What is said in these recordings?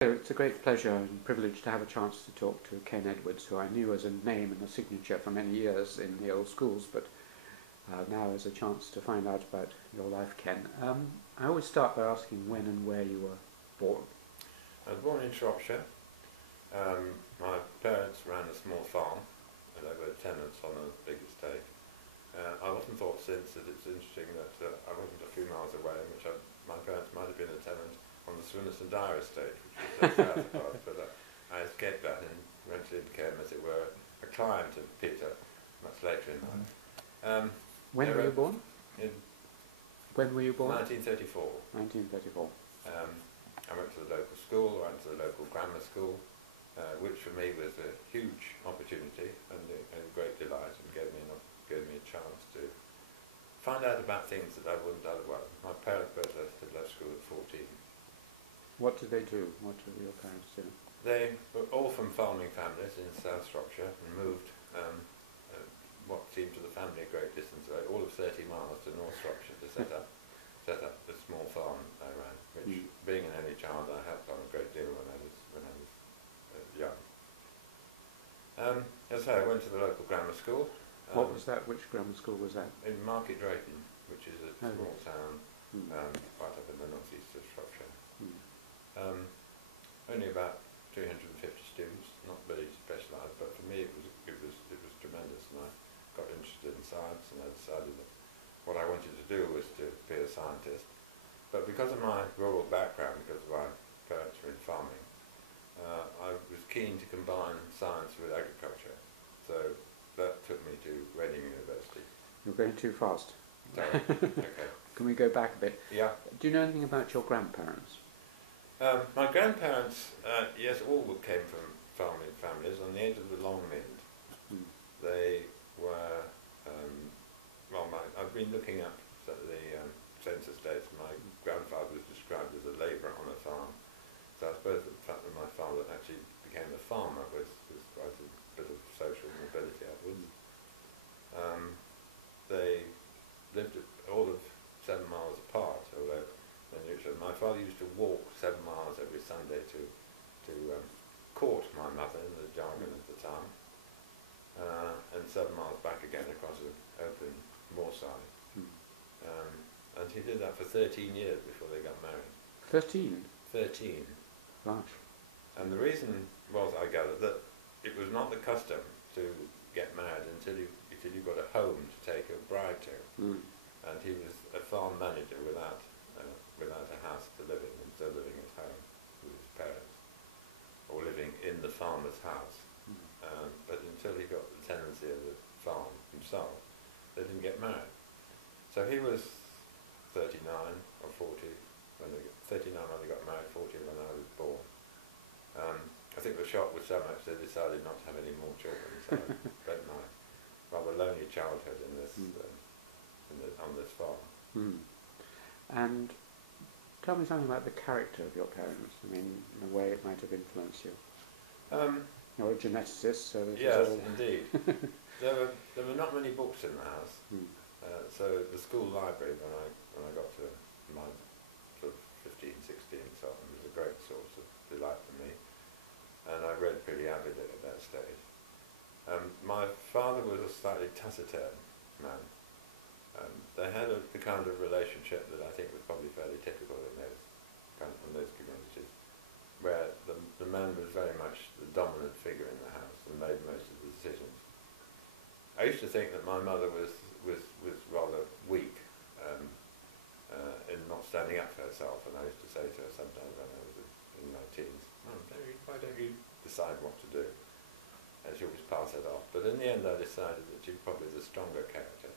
It's a great pleasure and privilege to have a chance to talk to Ken Edwards, who I knew as a name and a signature for many years in the old schools, but now as a chance to find out about your life, Ken. I always start by asking when and where you were born. I was born in Shropshire. My parents ran a small farm and they were tenants on a big estate. I've often thought since that it's interesting that I wasn't a few miles away, in which my parents might have been a tenant on the Swinnerton and Dyer estate, which is south of us, but I escaped that and eventually became, as it were, a client of Peter much later in life. When were you born? When were you born? 1934. 1934. I went to the local school, I went to the local grammar school, which for me was a huge opportunity and a great delight, and gave me a chance to find out about things that I wouldn't otherwise. My parents both had left school at 14. What did they do? What did your parents do? They were all from farming families in South Shropshire and moved what seemed to the family a great distance away, all of 30 miles to North Shropshire to set up the small farm I ran, which, being an only child, I helped on a great deal when I was young. As I say, I went to the local grammar school. What was that? Which grammar school was that? In Market Drayton, which is a small town right up in the northeast of Shropshire. Only about 350 students, not very specialised, but for me it was tremendous, and I got interested in science, and I decided that what I wanted to do was to be a scientist. But because of my rural background, because of my parents were in farming, I was keen to combine science with agriculture, so that took me to Reading University. You're going too fast. Sorry. Okay. Can we go back a bit? Yeah. Do you know anything about your grandparents? My grandparents, yes, all came from farming families on the edge of the Longmynd. They were, I've been looking up the census dates. My grandfather was described as a labourer on a farm. So I suppose the fact that my father actually became a farmer was quite a bit of social mobility upwards. They lived all of 7 miles apart, although my father used to walk 7 miles every Sunday to court my mother in the jargon of the time, and 7 miles back again across an open moorside. And he did that for 13 years before they got married. 13? 13. Gosh. And the reason was, I gathered, that it was not the custom to get married until you got a home to take a bride to. And he was a farm manager without a house to live in, and still living at home with his parents, or living in the farmer's house. But until he got the tenancy of the farm himself, they didn't get married. So he was 39 or 40 when 39 when they got married, 40 when I was born. I think the shock was so much they decided not to have any more children. So I spent my rather lonely childhood in this on this farm. And tell me something about the character of your parents. I mean, in a way it might have influenced you. You're a geneticist, so yes, indeed. There were not many books in the house, so the school library when I got to my sort of 15, 16, so it was a great source of delight for me, and I read pretty avidly at that stage. My father was a slightly taciturn man. They had the kind of relationship that I think was probably fairly typical in those communities, where the man was very much the dominant figure in the house and made most of the decisions. I used to think that my mother was rather weak in not standing up for herself, and I used to say to her sometimes when I was in my teens, why don't you decide what to do? And she always pass it off. But in the end I decided that she's probably the stronger character.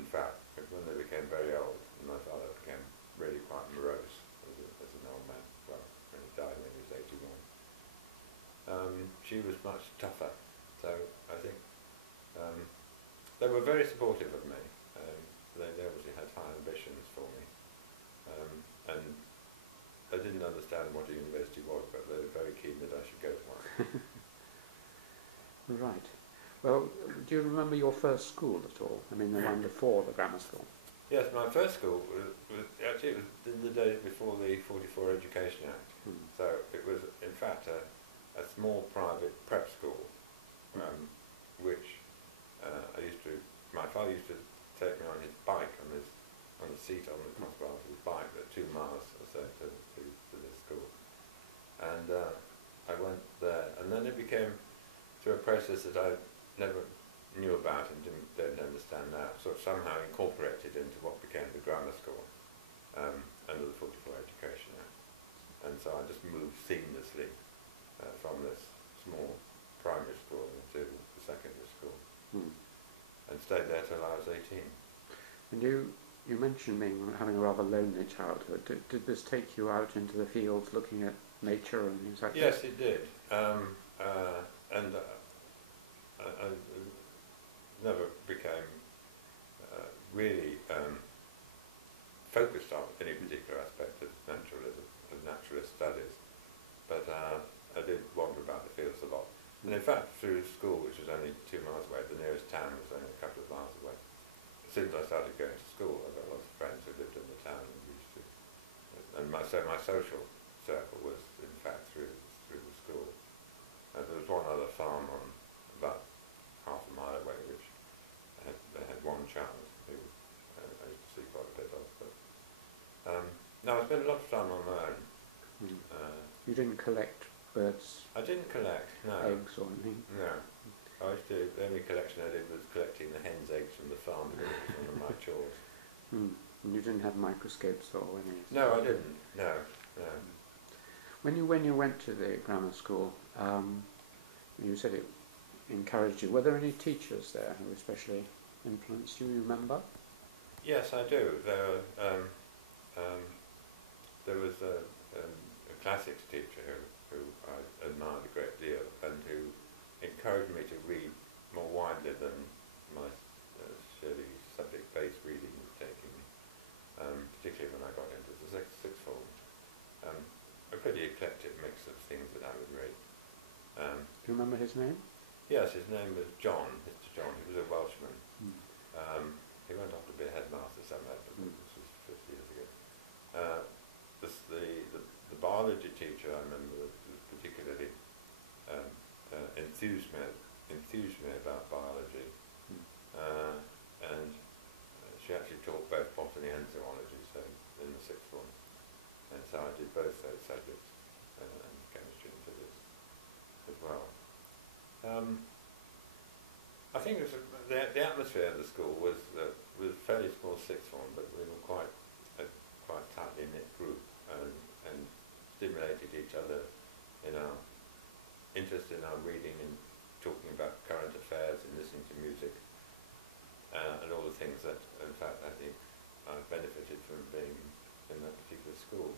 In fact, when they became very old, my father became really quite morose as an old man. Well, when he died when he was 81. She was much tougher. So I think they were very supportive of me. They obviously had high ambitions for me. And they didn't understand what a university was, but they were very keen that I should go to one. Right. Well, do you remember your first school at all? I mean, the one before the grammar school? Yes, my first school was in the days before the 44 Education Act. So it it was in fact a small private prep school, which my father used to take me on his bike, on the seat on the crossbar of his bike, at 2 miles or so to this school. And I went there, and then it became, through a process that I never knew about and don't understand now, sort of somehow incorporated into what became the grammar school under the 44 Education Act. And so I just moved seamlessly from this small primary school into the secondary school, and stayed there till I was 18. And you mentioned having a rather lonely childhood. Did this take you out into the fields looking at nature and things like that? Yes, it did. I never became really focused on any particular aspect of naturalism, of naturalist studies, but I did wander about the fields a lot. And in fact, through school, which was only 2 miles away, the nearest town was only a couple of miles away. As soon as I started going to school, I got lots of friends who lived in the town and used to. And my social circle was, in fact, through the school. There was one other farm on about half a mile away, which they had one child who I used to see quite a bit of. But no, I spent a lot of time on my own. You didn't collect birds' I didn't collect, no. eggs or anything? No. The only collection I did was collecting the hen's eggs from the farm, because it was one of my chores. And you didn't have microscopes or any? No, I didn't. No. When you went to the grammar school, you said it encouraged you. Were there any teachers there who especially influenced you? You remember? Yes, I do. There was a classics teacher who I admired a great deal and who encouraged me to read more widely than my surely subject-based reading was taking me, particularly when I got into the sixth form. A pretty eclectic mix of things that I would read. Do you remember his name? Yes, his name was John, Mr. John. He was a Welshman. He went off to be a headmaster somewhere, but this was 50 years ago. The biology teacher I remember was particularly enthused me about biology, and she actually taught both botany and zoology, so in the sixth form, and so I did both those subjects, and chemistry and physics as well. I think it was the atmosphere of the school was a fairly small sixth form, but we were quite tightly knit group, and stimulated each other in our interest in our reading and talking about current affairs and listening to music, and all the things that, in fact, I think I benefited from being in that particular school.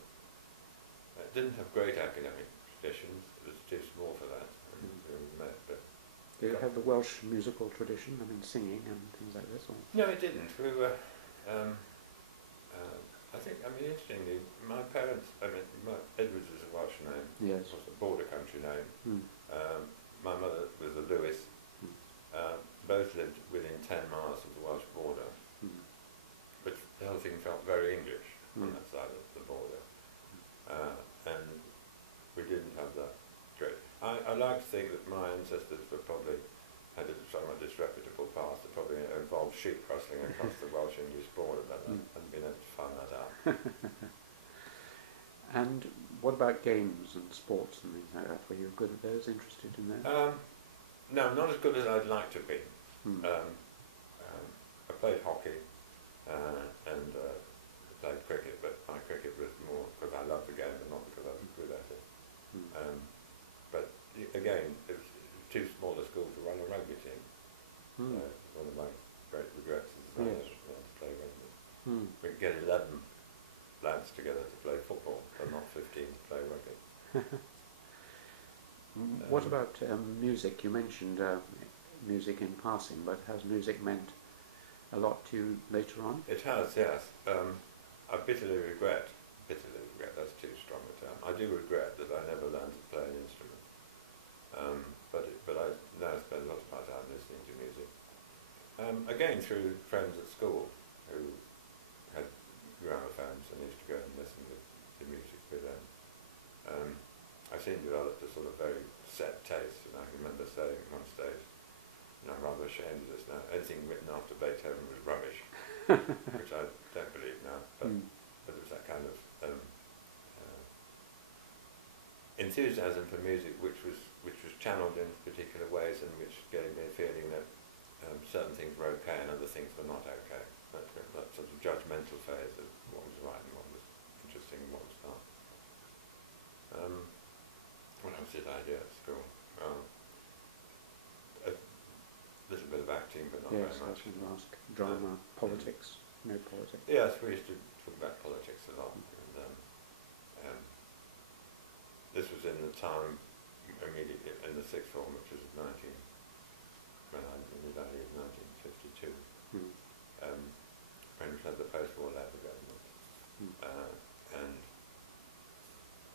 It didn't have great academic traditions. It was too small for that. But did it have the Welsh musical tradition? I mean, singing and things like this? Or? No, it didn't. We were. Interestingly, my parents. Edwards is a Welsh name. Yes. It was a border country name. My mother was a Lewis. Both lived within 10 miles of the Welsh border, but the whole thing felt very English on that side of the border, and we didn't have that great. I like to think that my ancestors had a somewhat disreputable past. It probably involved sheep rustling across the Welsh-English border, but I haven't been able to find that out. And what about games and sports and things like that? Were you good at those, interested in those? No, not as good as I'd like to be. I played hockey and played cricket, but my cricket was more because I loved the game and not because I was good at it. But again, it was too small a school to run a rugby team. One of my great regrets is that I to play rugby. We could get 11 lads together to play football, but not 15 to play rugby. What about music? You mentioned music in passing, but has music meant a lot to you later on? It has, yes. I bitterly regret, that's too strong a term, I do regret that I never learned to play an instrument. But I now spend a lot of my time listening to music. Again, through friends at school who had gramophones and used to go and listen to music with them. I seem to develop a sort of very set taste, and I can remember saying at one stage, and I'm rather ashamed of this now, anything written after Beethoven was rubbish, which I don't believe now, but it was that kind of enthusiasm for music which was channeled in particular ways, and which gave me a feeling that certain things were okay and other things were not okay. That sort of judgmental phase of what was right and what was interesting and what was not. What else did I do at school? A little bit of acting, but not very much. Yes, I was going to ask. Drama, politics, no politics. Yes, we used to talk about politics a lot. And, this was in the time immediately in the sixth form, which was when I did that in 1952, when we had the post-war Labour government. And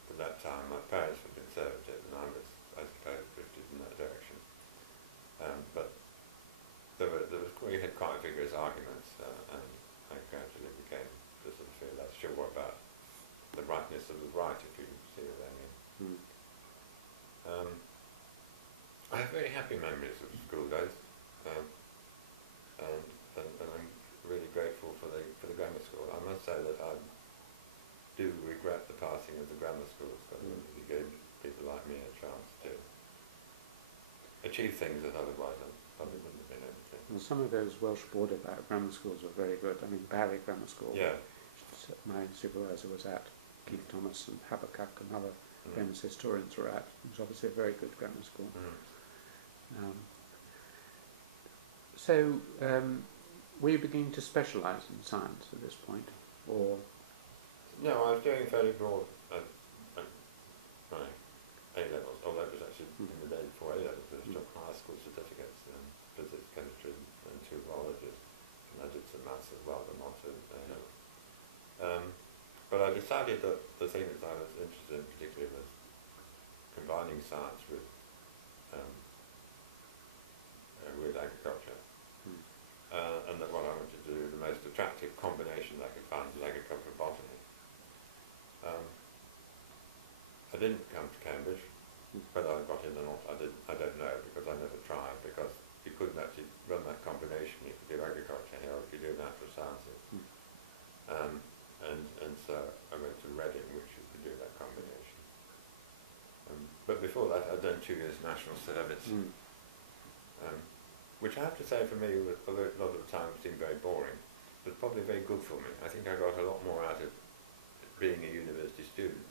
at that time my parents were conservative and I was, I suppose, drifted in that direction. But we had quite vigorous arguments, and I gradually became to sort of feel less sure about the rightness of the right, if you see what I mean. I have very happy memories of school days, and I'm really grateful for the grammar school. I must say that I do regret the passing of the grammar schools, because it gave people like me a chance to achieve things that otherwise I probably wouldn't have been able to. Well, some of those Welsh border grammar schools were very good. I mean, Barry Grammar School. Yeah. My supervisor was at Keith Thomas and Habakkuk and other famous historians were at. It was obviously a very good grammar school. So, were you beginning to specialise in science at this point, or? No, I was doing fairly broad at my A-levels, although it was actually in the day before A-levels. I took high school certificates in physics, chemistry and two biologies, and I did some maths as well, but not at A-levels. But I decided that the thing that I was interested in particularly was combining science with agriculture, and that what I wanted to do, the most attractive combination I could find was agricultural botany. I didn't come to Cambridge, but I got in or not, I don't know, because I never tried, because you couldn't actually run that combination. You could do agriculture here, or you could do natural sciences. And so I went to Reading, which you could do that combination. But before that, I'd done 2 years national service, which I have to say for me, although a lot of the time seemed very boring, was probably very good for me. I think I got a lot more out of being a university student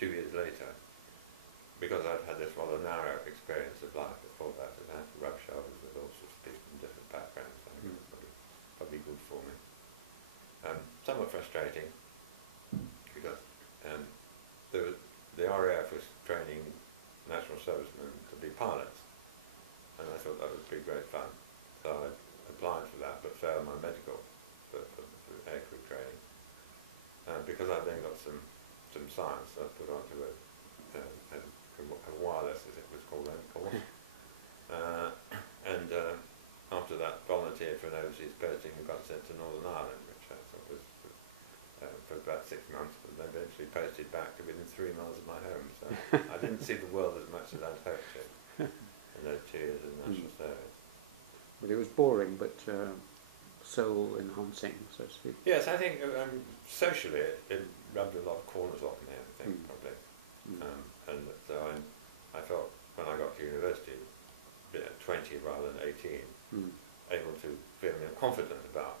2 years later, because I'd had this rather narrow experience of life before that, and I had to rub shoulders with all sorts of people from different backgrounds. I think it was probably good for me. Somewhat frustrating, because the RAF was training national servicemen to be pilots, and I thought that would be great fun. So I applied for that, but failed my medical for aircrew training. Because I then got some science, I put onto a wireless, as it was called then, course. And after that, volunteered for an overseas posting and got sent to Northern Ireland, which I thought was for about 6 months, but then eventually posted back to within 3 miles of my home. So I didn't see the world as much as I'd hoped to in those 2 years of national service. Well, it was boring, but soul enhancing, so to speak. Yes, I think socially it rubbed a lot of corners off me, I think, probably. And so I felt when I got to university, at 20 rather than 18, able to feel more confident about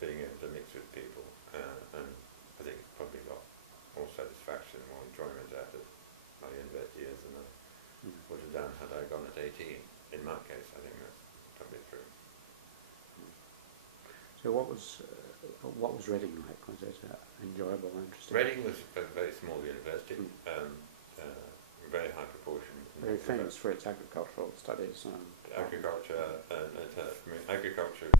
being able to mix with people, and I think probably got more satisfaction, more enjoyment out of my university years than I would have done had I gone at 18. In my case, I think that's probably true. So what was Reading like? Was it enjoyable, interesting? Reading was a very small university, very high proportion. Very famous for its agricultural studies. Agriculture, agriculture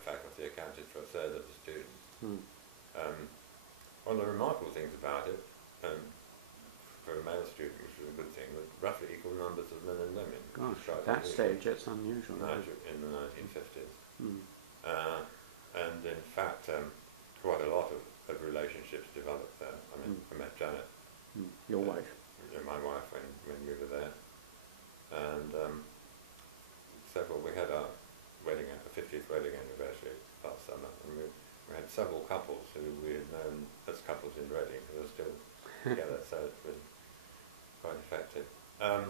faculty accounted for a third of the students. One of the remarkable things about it, for a male student, which was a good thing, was roughly equal numbers of men and women. Gosh, at that stage it's unusual. In the 1950s. And in fact, quite a lot of relationships developed there. I mean, I met Janet. Your wife? My wife. wedding anniversary last summer, and we had several couples who we had known as couples in Reading who are still together, so it was quite effective. I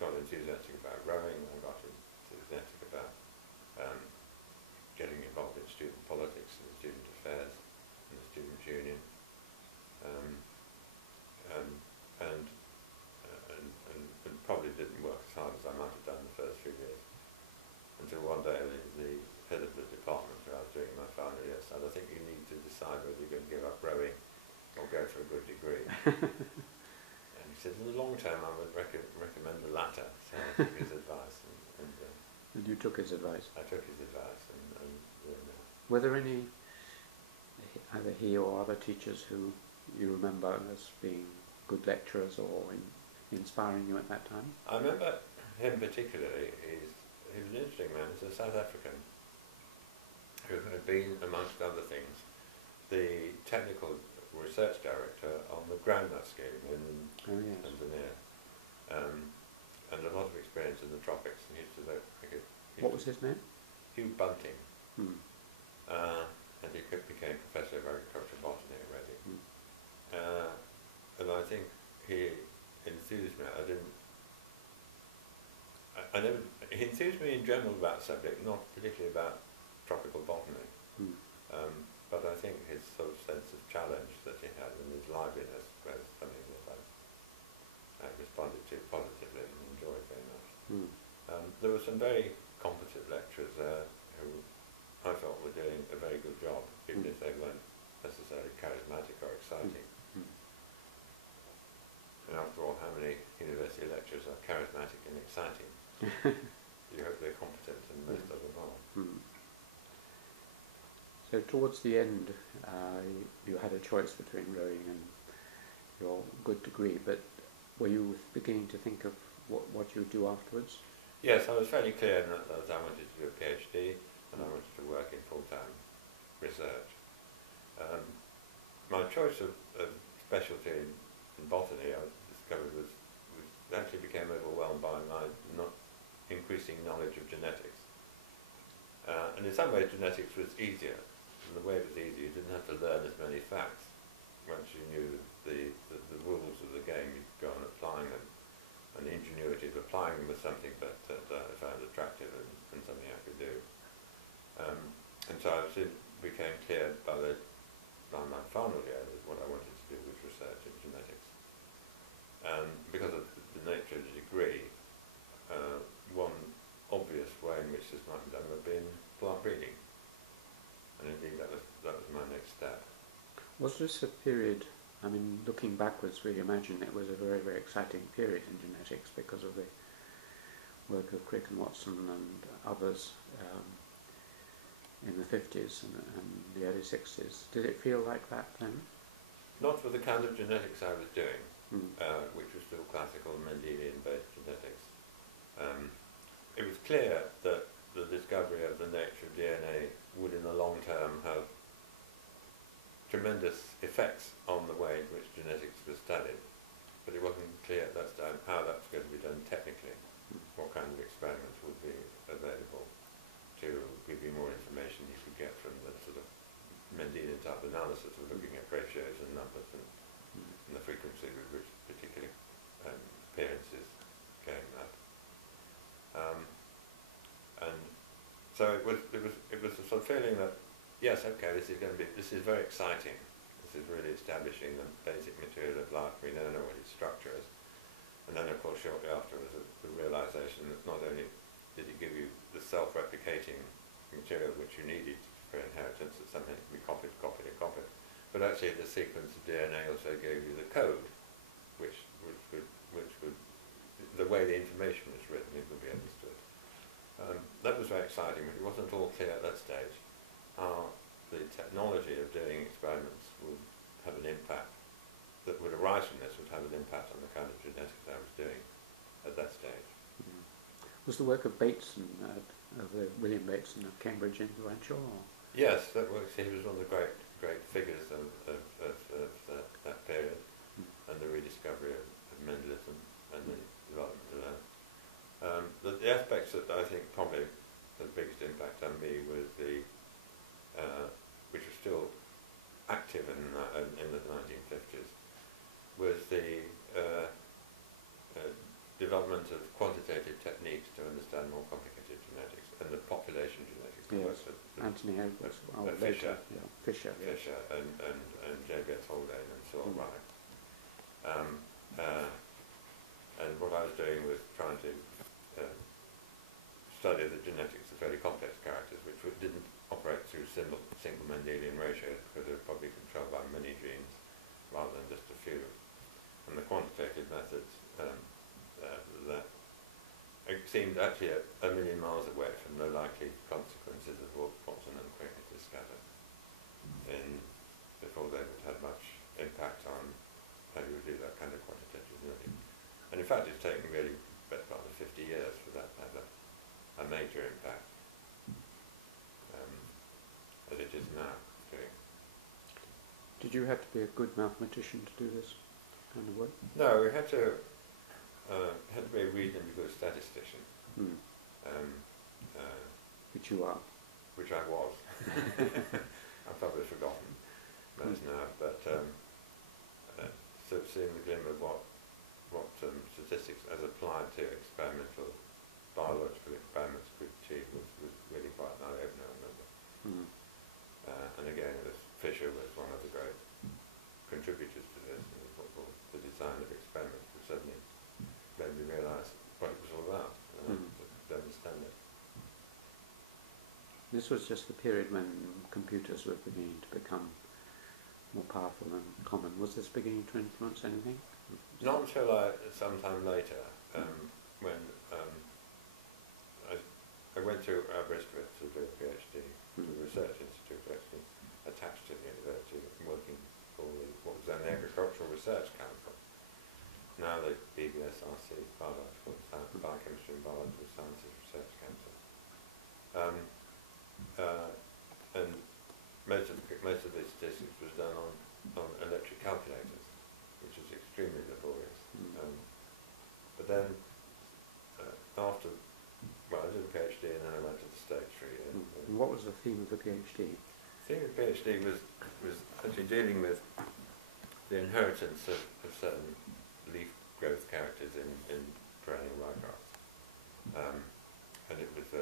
got enthusiastic about rowing, I got enthusiastic about getting involved in student politics and student affairs and the student union, and probably didn't work as hard as I might have done the first few years, until one day the head of the department where I was doing my final year said, I think you need to decide whether you're going to give up rowing or go for a good degree. And he said, in the long term I would recommend the latter, so I took his advice. And you took his advice? I took his advice. Were there any, either he or other teachers who you remember as being good lecturers or inspiring you at that time? I remember him particularly. He was an interesting man. He's a South African who had been, amongst other things, the technical research director on the groundnut scheme in Tanzania, and a lot of experience in the tropics. And he used to what was his name? Hugh Bunting. Hmm. And he became Professor of Agricultural Botany at Reading. And I think he enthused me. He enthused me in general about the subject, not particularly about tropical botany. But I think his sort of sense of challenge that he had and his liveliness was something that I responded to positively and enjoyed very much. There were some very competent lecturers there who I felt were doing a very good job, even if they weren't necessarily charismatic or exciting. And after all, how many university lecturers are charismatic and exciting? You hope they're competent, and most of them are. So towards the end, you had a choice between rowing and your good degree, but were you beginning to think of what you would do afterwards? Yes, I was fairly clear that I wanted to do a PhD and I wanted to work in full-time research. My choice of specialty in botany, I discovered, actually became overwhelmed by my increasing knowledge of genetics. And in some ways genetics was easier. And the way it was easier, you didn't have to learn as many facts. Once you knew the rules of the game, you could go on applying them. And the ingenuity of applying them was something that I found attractive and something I could do. And so it became clear by my final year that what I wanted to do was research in genetics. Because of the nature of the degree, one obvious way in which this might be done would be in plant breeding. And indeed that was my next step. Was this a period, I mean, looking backwards, we imagine it was a very, very exciting period in genetics because of the work of Crick and Watson and others in the 50s and the early 60s. Did it feel like that then? Not for the kind of genetics I was doing, which was still classical Mendelian-based genetics. It was clear that the discovery of the nature of DNA would in the long term have tremendous effects on the way in which genetics was studied, but it wasn't clear at that time how that was going to be done technically, what kind of experiments would be available to give you more information you could get from the sort of Mendelian type analysis of looking at ratios and numbers and the frequency with which particular appearances came up. And so it was a sort of feeling that yes, okay, this is very exciting. This is really establishing the basic material of life. We now know what its structure is. And then, of course, shortly afterwards, the realization that not only did it give you the self-replicating material which you needed for inheritance, that something could be copied, but actually the sequence of DNA also gave you the code, which would the way the information was written, it would be understood. That was very exciting, but it wasn't all clear at that stage how the technology of doing experiments would have an impact, that would arise from this would have an impact on the kind of genetics I was doing at that stage. Was the work of Bateson, William Bateson of Cambridge, influential? Or? Yes, that works. He was one of the great figures of that period, and the rediscovery of Mendelism and the development of that. The aspects that I think probably the biggest impact on me was which was still active in the 1950s, was the development of quantitative techniques to understand more complicated genetics and the population genetics. Yes, Anthony Edwards, Fisher, Fisher, Fisher, and J.B.S. Haldane and so on. And what I was doing was trying to study the genetics of very complex characters, which didn't operate through single Mendelian ratios, because they were probably controlled by many genes rather than just a few. And the quantitative methods that it seemed actually a million miles away from the likely consequences of what's an unquaketed scatter, before they would have much impact on how you would do that kind of quantitative learning. And in fact, it's taken really best part of 50 years for that to have a major impact, as it is now doing. Did you have to be a good mathematician to do this kind of work? No, we had to be a reasonably good statistician. Which you are. Which I was. I've probably forgotten most now, but so seeing the glimmer of what statistics as applied to experimental biological experiments could achieve was really quite an eye-opener, I remember. And again, Fisher was one of the great contributors to this, and the design of experiments was certainly made me realise what it was all about, to understand it. This was just the period when computers were beginning to become more powerful and common. Was this beginning to influence anything? Not until sometime later, when I went to Aberystwyth to do a PhD, to a research institute actually attached to the university, working for what was then the Agricultural Research Council, now the BBSRC, Biological Biochemistry and Biological Sciences Research Council. And most of the statistics was done on electric calculators, which is extremely laborious. But then after, well, I did a PhD and then I went to the States for a year. And what was the theme of the PhD? The theme of the PhD was actually dealing with the inheritance of certain leaf growth characters in perennial ryegrass. And it was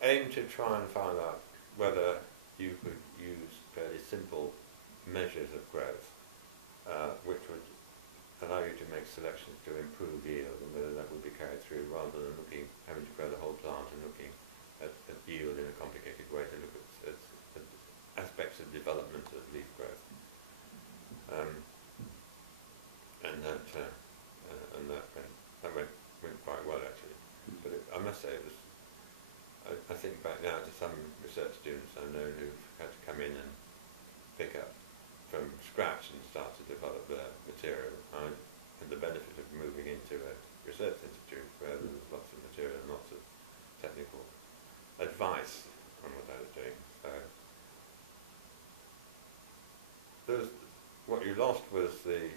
aimed to try and find out whether you could use fairly simple measures of growth, which would allow you to make selections to improve yield, and whether that would be carried through rather than having to grow the whole plant and looking at yield in a complicated way to look at aspects of development of leaf growth. And that went quite well actually. But I must say, I think back now to some research students I know who've had to come in and pick up from scratch and start to develop their material. I had the benefit of moving into a research institute where there was lots of material and lots of technical advice on what I was doing. So what you lost was the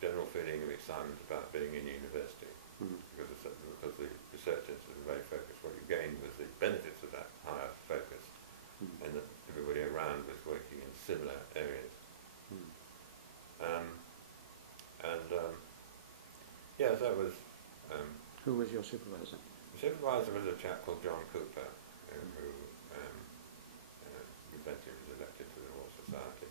general feeling of excitement about being in university, because the research institute was very focused. What you gained was the benefits of that higher focus, and that everybody around was working in similar areas. Yeah, so that was... Who was your supervisor? The supervisor was a chap called John Cooper, who eventually was elected to the Royal Society.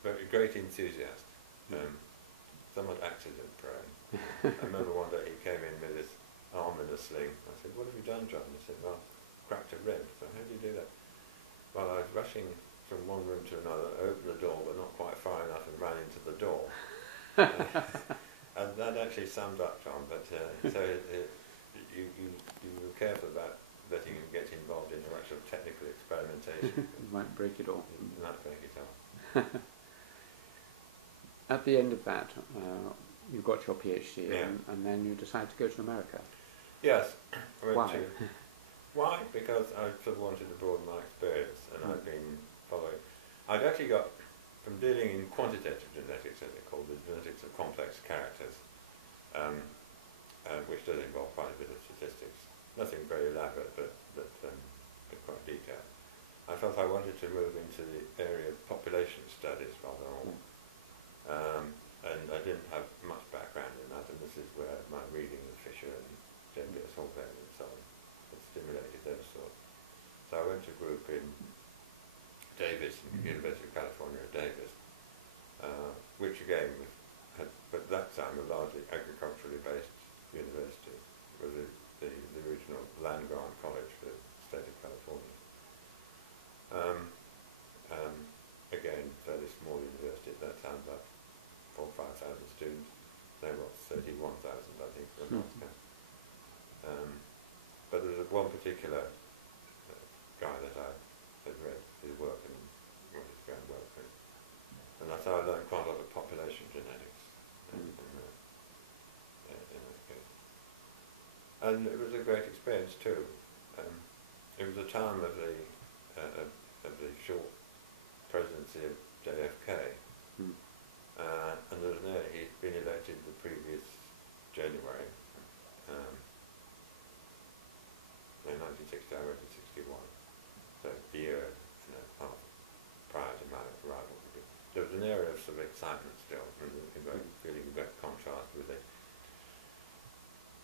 But a great enthusiast, somewhat accident prone. I remember one day he came in with his arm in a sling. I said, "What have you done, John?" He said, "Well, cracked a rib." So, "How do you do that?" Well, I was rushing from one room to another, opened the door, but not quite far enough, and ran into the door. And that actually summed up John. But so you were careful about letting him get involved in actual technical experimentation. You might break it all. You might break it all. At the end of that, you got your PhD, Yeah. and then you decided to go to America. Yes. Why? Why? Because I sort of wanted to broaden my experience, and I've been following. I've actually got, from dealing in quantitative genetics, as they call the genetics of complex characters, which does involve quite a bit of statistics. Nothing very elaborate, but quite detailed. I felt I wanted to move into the area of population studies rather than all. And I didn't have much background in that, and this is where my reading of Fisher and J.B.S. Hallberg and so on had stimulated those thoughts. So I went to a group in Davis, University of California at Davis, which again had, but that time, a largely agriculturally based university. It was the original land-grant college for the state of California. Again, fairly small university at that time, about 4,000 or 5,000 students. They were 31,000, I think, for Alaska. But there was one particular guy that I had read his work and wanted to go and work with. And that's how I learned quite a lot of population genetics in that case. And it was a great experience too. It was a time of the short presidency of JFK, and there was he'd been elected the previous January, in 1960, I went in 61, so a year and a half prior to my arrival. There was an area of sort of excitement still, and feeling a great contrast with the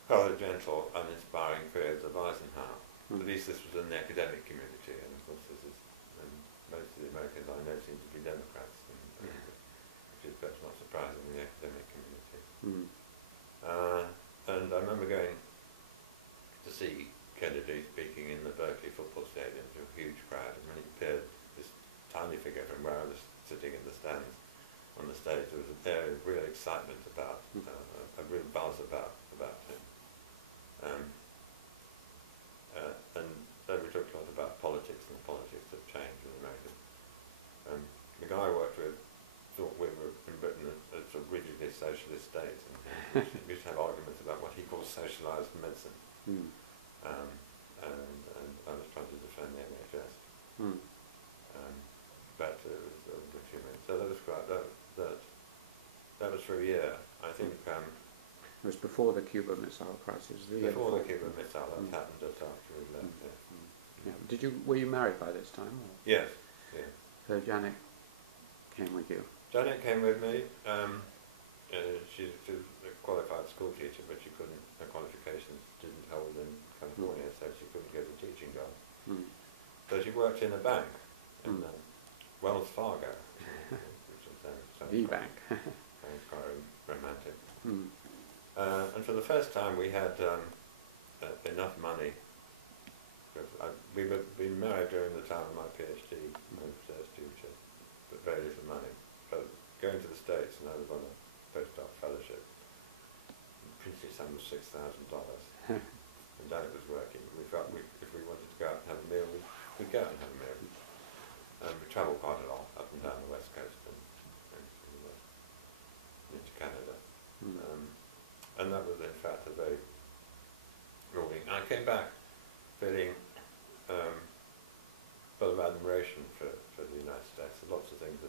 rather gentle, uninspiring periods of Eisenhower. At least this was in the academic community, and of course this is, and most of the Americans I know seem to be Democrats, which is perhaps not surprising in the academic community. And I remember going to see Kennedy speaking in the Berkeley football stadium to a huge crowd, and when he appeared, this tiny figure from where I was sitting in the stands on the stage, there was a very real excitement about, a real buzz about him. And then we talked a lot about politics and the politics of change in America. The guy I worked with thought we were in Britain a sort of rigidly socialist state, and we used to have arguments about what he calls socialised medicine. And I was trying to defend the NHS. But it was good humour. So that was quite, that was for a year. I think it was before the Cuban Missile Crisis. Before the Cuban Missile, that happened just after we left. Yeah. Were you married by this time? Or? Yes. Yeah. So Janet came with you. Janet came with me. She's a qualified school teacher, but she couldn't. Her qualifications didn't hold in California, so she couldn't get a teaching job. So she worked in a bank in Wells Fargo, which is the bank. Sounds quite romantic. And for the first time, we had enough money. We were being married during the time of my PhD, my research studentship, but very little money. So going to the States, and I was on a postdoc fellowship. The princely sum was $6,000. And Janet was working. We felt if we wanted to go out and have a meal, we'd go out and have a meal. We travelled quite a lot up and down the west coast and into Canada. And that was in fact a very rewarding. I came back feeling full of admiration for the United States. Lots of things,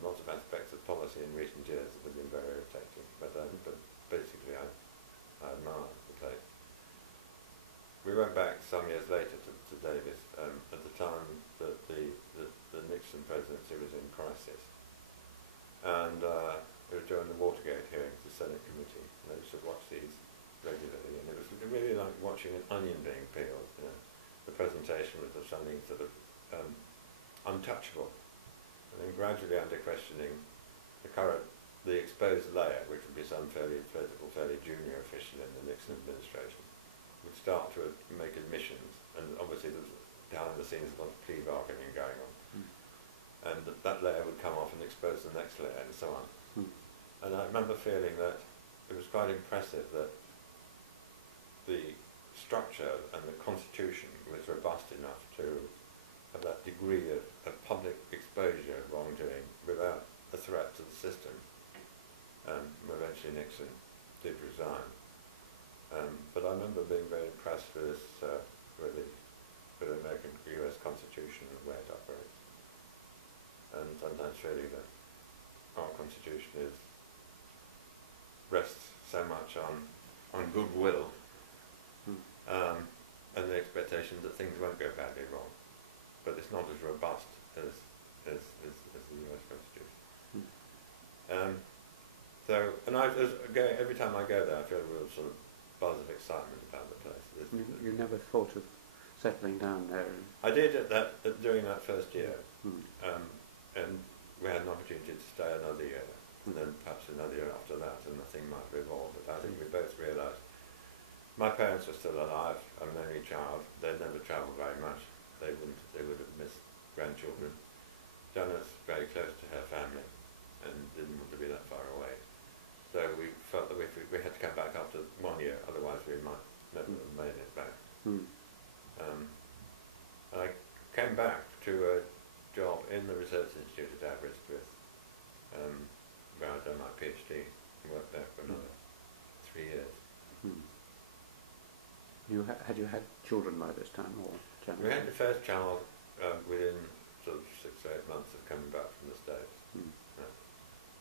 lots of aspects of policy in recent years that have been very irritating. But basically, I admire the place. We went back some years later to Davis at the time that the Nixon presidency was in crisis, and it was during the Watergate hearings, the Senate committee. And I used to watch these regularly, and it was really like watching an onion being peeled. You know, the presentation was of something sort of untouchable, and then gradually under questioning, the exposed layer, which would be some fairly political, fairly junior official in the Nixon administration, would start to make admissions, and obviously there was behind the scenes a lot of plea bargaining going on, and that layer would come off and expose the next layer, and so on. And I remember feeling that it was quite impressive that the structure and the constitution was robust enough to have that degree of public exposure of wrongdoing without a threat to the system. Eventually Nixon did resign. But I remember being very impressed with this, with the American US Constitution and the way it operates. And sometimes feeling that our Constitution rests so much on on goodwill, Mm. and the expectation that things won't go badly wrong. But it's not as robust as the US Constitution. Mm. And every time I go there, I feel a real sort of buzz of excitement about the place. You never thought of settling down there? I did during that first year, Mm. and we had an opportunity to stay another year, and then perhaps another year after that, and nothing might have evolved. But I think we both realised my parents were still alive. I'm an only child. They'd never travelled very much. They would have missed grandchildren. Janet's very close to her family, and didn't want to be that far away. So we felt that we had to come back after 1 year, otherwise we might never have made it back. Mm. I came back to a job in the Research Institute at Aberystwyth, where I'd done my PhD and worked there for another 3 years. Mm. Had you had children by this time, or Janet? We had the first child within sort of 6 or 8 months of coming back from the States. Mm.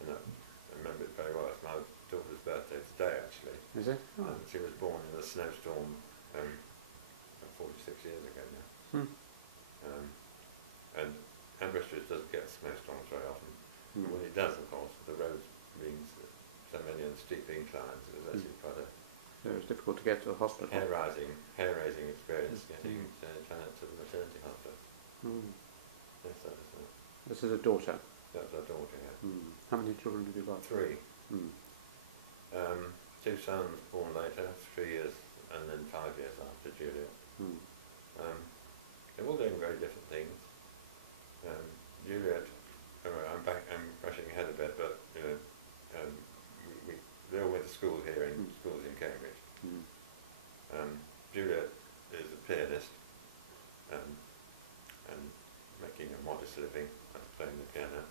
And I remember it very well. It's my daughter's birthday today, actually. Is it? Oh. She was born in a snowstorm 46 years ago now. Mm. And Aberystwyth doesn't get snowstorms very often. Mm. When it does, of course, the roads means so many and steep inclines. It was actually quite a So it was difficult to get to a hospital. hair-raising experience getting Janet to the maternity hospital. Mm. Yes, that was This is a daughter. our daughter. Yeah. Mm. How many children have you got? 3. Mm. 2 sons born later, 3 years, and then 5 years after Juliet. Mm. They're all doing very different things. Juliet, I'm rushing ahead a bit, but they all went to school here in schools in Cambridge. Mm. Juliet is a pianist and making a modest living at playing the piano,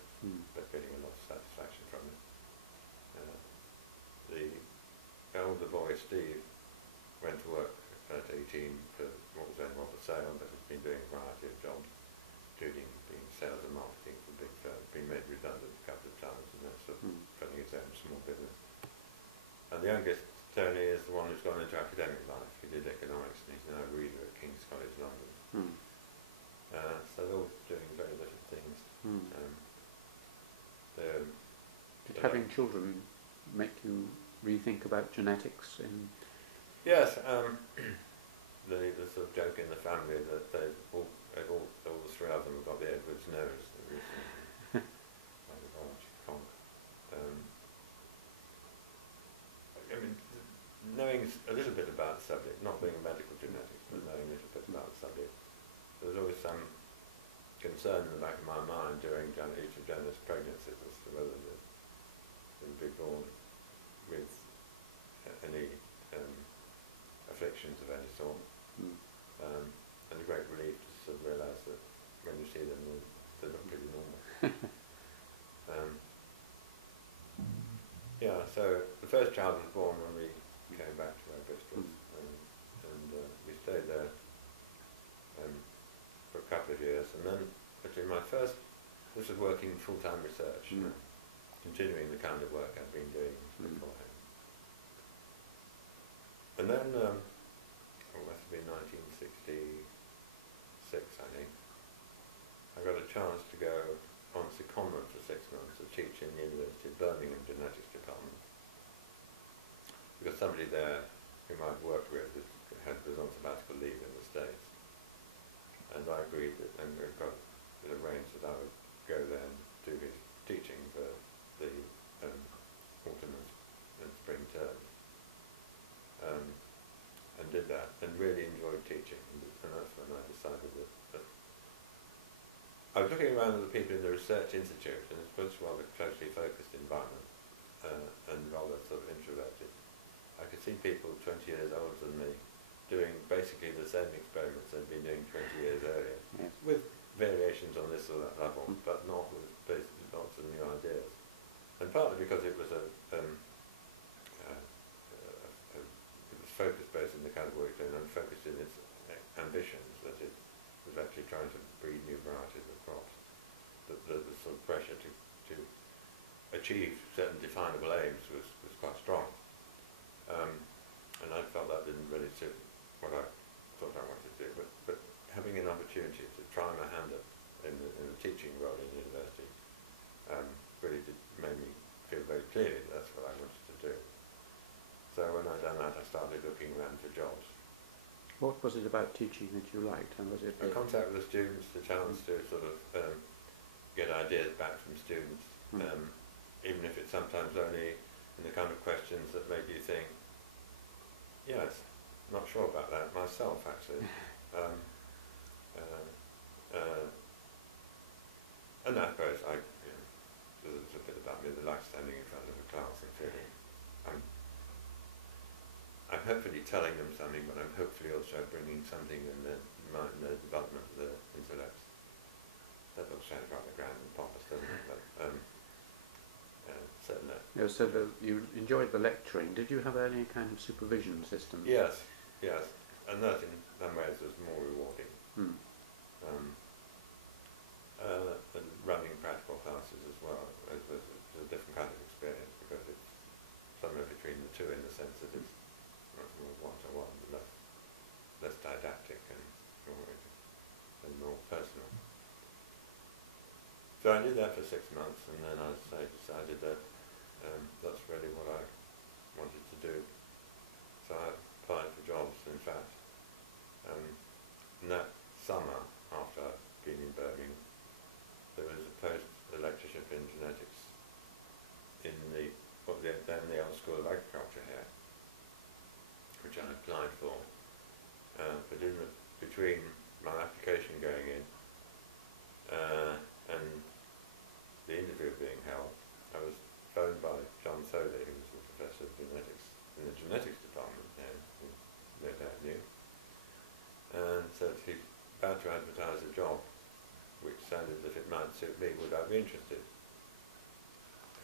but getting a lot of satisfaction from it. The elder boy, Steve, went to work at 18 for what was then Robert Sale, but has been doing a variety of jobs, including being sales and marketing for big firms, been made redundant a couple of times, and that's sort of running his own small business. And the youngest, Tony, is the one who's gone into academic life. He did economics, and he's now a reader at King's College London. Mm. So they're all doing very different things. Mm. Did So having children make you rethink about genetics? yes, the sort of joke in the family that all the 3 of them have got the Edwards nose. Quite a large conch. I mean, knowing a little bit about the subject, not being a medical genetics, but knowing a little bit about the subject, there was always some concern in the back of my mind during each of Janet's pregnancies as to whether they would be born with any afflictions of any sort. And a great relief to sort of realise that when you see them, they look pretty normal. Yeah, so the first child was born when we came back to Aberystwyth, and we stayed there for a couple of years, and then actually this was working full-time research, continuing the kind of work I'd been doing beforehand. And then, it must have been 1966, I think, I got a chance to go on secondment for 6 months to teach in the University of Birmingham Genetics Department. Because somebody there whom I'd worked with was on sabbatical leave in the States. And I agreed that, and it arranged that I would go there and do his teaching for the autumn and spring term. And did that, and really enjoyed teaching, and that's when I decided that I was looking around at the people in the research institute, and it was a rather closely focused environment, and rather sort of introverted. I could see people 20 years older than me doing basically the same experiments they'd been doing 20 years earlier, with variations on this or that level, but not with basically lots of new ideas. And partly because it was focused both in the kind of work it's doing and focused in its ambitions, that it was actually trying to breed new varieties of crops. The sort of pressure to achieve certain definable aims was quite strong. felt that didn't really suit what I thought I wanted to do. But having an opportunity to try my hand at in the teaching role in university really made me feel very clearly that's what I wanted to do. So when I done that, I started looking around for jobs. What was it about teaching that you liked, and was it The contact with the students, the chance to sort of get ideas back from students, even if it's sometimes only in the kind of questions that make you think, yes, not sure about that myself actually. And I suppose there's a bit about me that likes standing in front of a class and feeling I'm hopefully telling them something, but I'm hopefully also bringing something in the development of the intellect. That looks sounds rather grand and pompous, doesn't it? But certainly. Yeah, so you enjoyed the lecturing. Did you have any kind of supervision system? Yes, and that in some ways was more rewarding. And running practical classes as well was a different kind of experience because it's somewhere between the two in the sense that it's more one-to-one, less didactic and more personal. So I did that for 6 months, and then I decided that that's really what I wanted to do. So I applied for jobs, in fact. And that summer, after being in Birmingham, there was a lectureship in genetics in the old School of Agriculture here, which I applied for. But between my application going in and the interview being held, I was phoned by John Tholey, who was the professor of genetics in the genetics department there, who no doubt knew, and said he's about to advertise a job which sounded as if it might suit me. Would I be interested?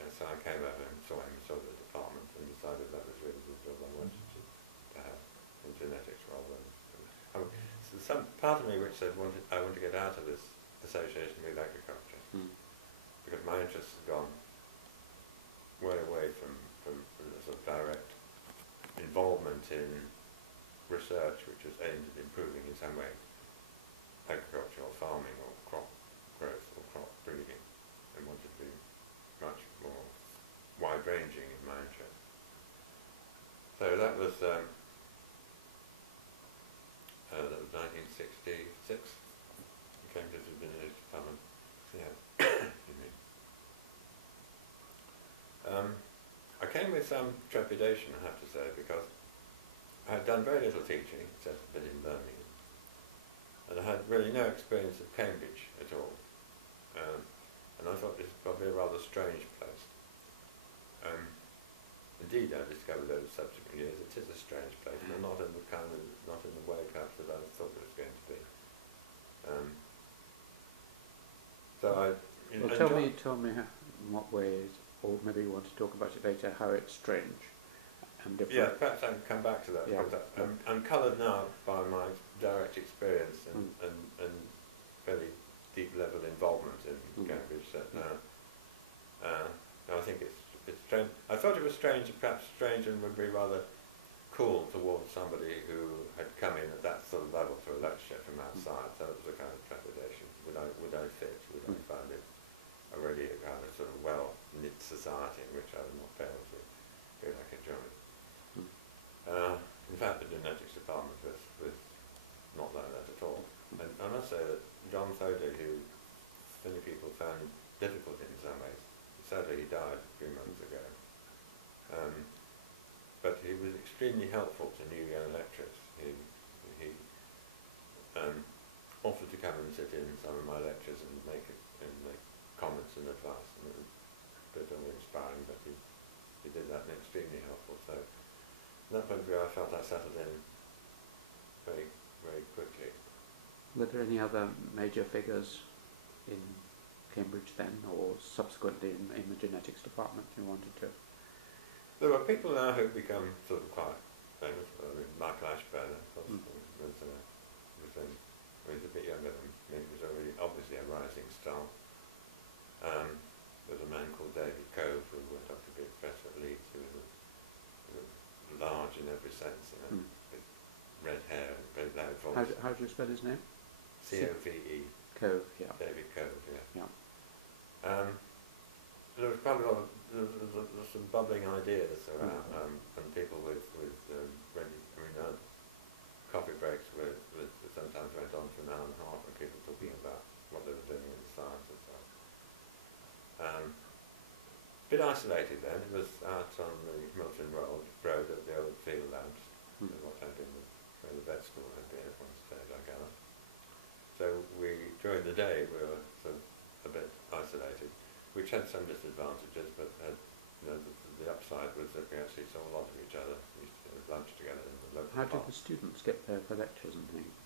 And so I came over and saw him, saw the department, and decided that was really the job I wanted to have in genetics rather than. So some part of me which said I want to get out of this association with agriculture because my interest has gone way away from the sort of direct involvement in research which is aimed at improving in some way agricultural farming or crop growth or crop breeding, and wanted to be much more wide-ranging in my interest. So that was 1966. I came to the genetics department. Yeah. I came with some trepidation, I have to say, because I had done very little teaching, except a bit in Birmingham, and I had really no experience at Cambridge at all. And I thought this was probably a rather strange place. Indeed, I discovered over subsequent years it is a strange place, but not in the way perhaps that I thought it was going to be. Tell me in what ways, or maybe you want to talk about it later, how it's strange and different. Yeah, perhaps I can come back to that. Yeah. I'm coloured now by my direct experience and fairly deep level involvement in Cambridge. I think it's strange. I thought it was strange, perhaps strange, and would be rather cool towards somebody who had come in at that sort of level to a lecture from outside. So it was a kind of trepidation. Would I fit? Would I find it already a kind of sort of well-knit society in which I would not be able to feel like a join? In fact, the genetics department was not like that at all. And I must say that John Tholey, who many people found difficult in some ways, sadly he died a few months ago, but he was extremely helpful to new young lecturers. He offered to come and sit in some of my lectures and make comments and advice, and it was a bit uninspiring, but he did that and extremely helpful. So from that point of view I felt I settled in very, very quickly. Were there any other major figures in Cambridge then, or subsequently in the genetics department you wanted to? There were people now who've become sort of quite famous. I mean, Michael Ashburn, of course, was a bit younger than me. He was already obviously a rising star. There was a man called David Cove who went up to be a professor at Leeds, who was a large large in every sense, with red hair and very loud How voice. how do you spell his name? Cove, Cove, yeah. David Cove, Yeah. There was quite a lot of there's some bubbling ideas around, and people with ready. I mean, coffee breaks with sometimes went on for an hour and a half, and people talking about what they were doing in the science and so on. Bit isolated then. It was out on the Milton Road at the old field labs, what had been where the vet school had been at one stage, I gather. So during the day, we were sort of a bit isolated, which had some disadvantages, but had, the upside was that we actually saw a lot of each other. We used to have lunch together in the local How did park. the students get there for lectures and things?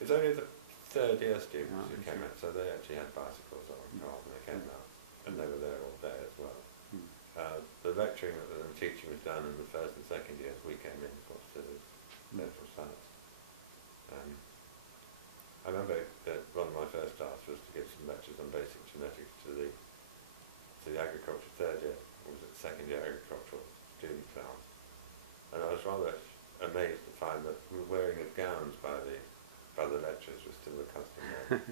It was only the third year students who came out, so they actually had bicycles on when they came out, and they were there all day as well. The lecturing and teaching was done in the first and second years. We came in for natural science. I remember that one of my first tasks was to give some lectures on basic genetics to the agriculture third year, or was it second year agricultural student class. And I was rather amazed to find that the wearing of gowns by the lecturers was still the custom there,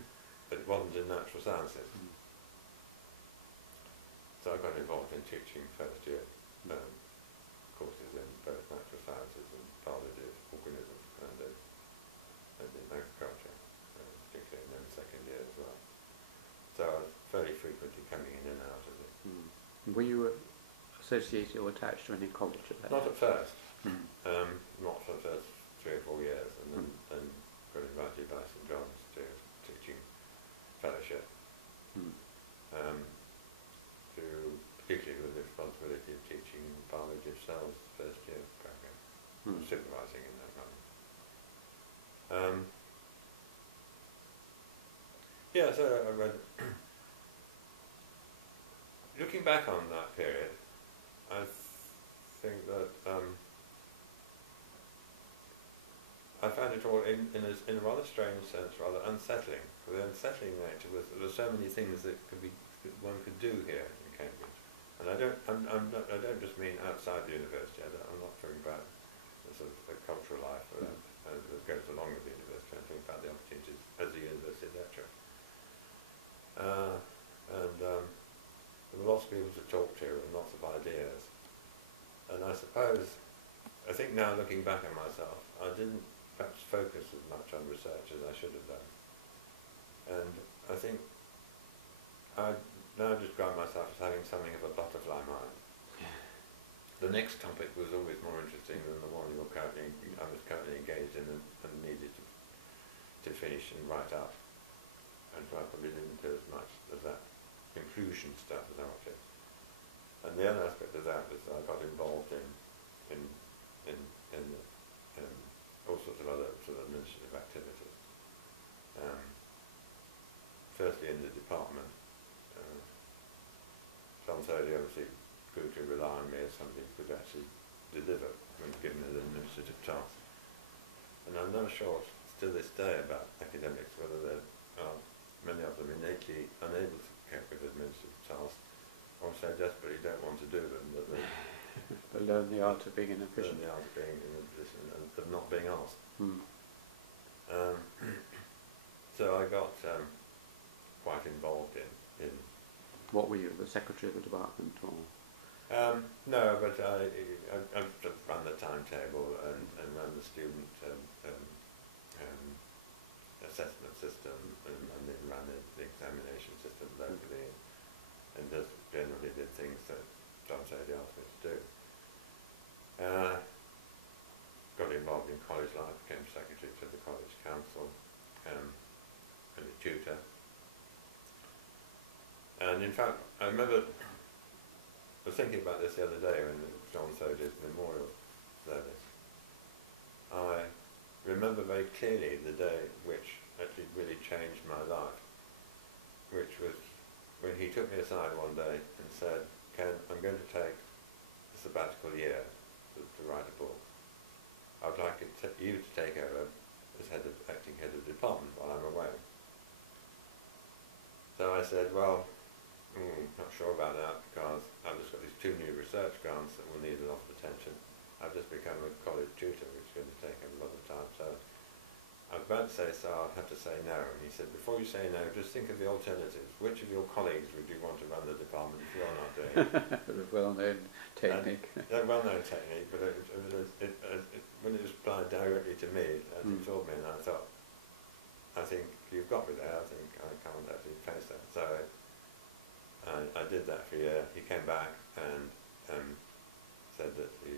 but it wasn't in natural sciences. So I got involved in teaching first year courses in both natural sciences and biology of organisms and in agriculture, particularly in the second year as well. So I was very frequently coming in and out of it. Were you associated or attached to any college at that Not at first. Not for the first 3 or 4 years, and then got invited by St John's to teaching fellowship. Particularly with the responsibility of teaching biology of cells first year program, supervising in that manner. So I read. Looking back on that period, I think that I found it all in a rather strange sense, rather unsettling. The unsettling nature was that there were so many things that one could do here in Cambridge. And I don't just mean outside the university. I'm not talking about the sort of the cultural life that goes along with the university. I'm talking about the opportunities as a university lecturer. There were lots of people to talk to and lots of ideas. And I think now looking back at myself, I didn't perhaps focus as much on research as I should have done. And I think I now describe myself as having something of a butterfly mind. The next topic was always more interesting than the one I was currently engaged in and needed to finish and write up. And so I probably didn't do as much of that inclusion stuff as I wanted. And the other aspect of that was I got involved in all sorts of other sort of administrative activities. Firstly in the department. John Soddy obviously grew to rely on me as somebody who could actually deliver when given an administrative task. And I'm not sure to this day about academics whether there are many of them innately unable to cope with administrative tasks, or so desperately don't want to do them that they learn the art of being inefficient. Learn the art of being inefficient and of not being asked. So I got quite involved in. What were you, the secretary of the department, or? No, but I ran the timetable and ran the student assessment system and then ran the examination system locally and just generally did things that John Soddy asked me to do. Got involved in college life, became secretary to the college council and a tutor. And in fact, I remember, I was thinking about this the other day when John Soddy's memorial service. I remember very clearly the day which actually really changed my life, which was when he took me aside one day and said, Ken, I'm going to take a sabbatical year to write a book. I would like you to take over as acting head of the department while I'm away. So I said, well, not sure about that because I've just got these 2 new research grants that will need a lot of attention. I've just become a tutor, which is going to take him a lot of time. So I was about to say, so I'll have to say no. And he said, before you say no, just think of the alternatives. Which of your colleagues would you want to run the department if you're not doing it? A well-known technique. A well-known technique, but when it was applied directly to me, it absorbed me, and I thought, I think you've got me there. I think I can't actually face that. So I did that for a year. He came back and said that he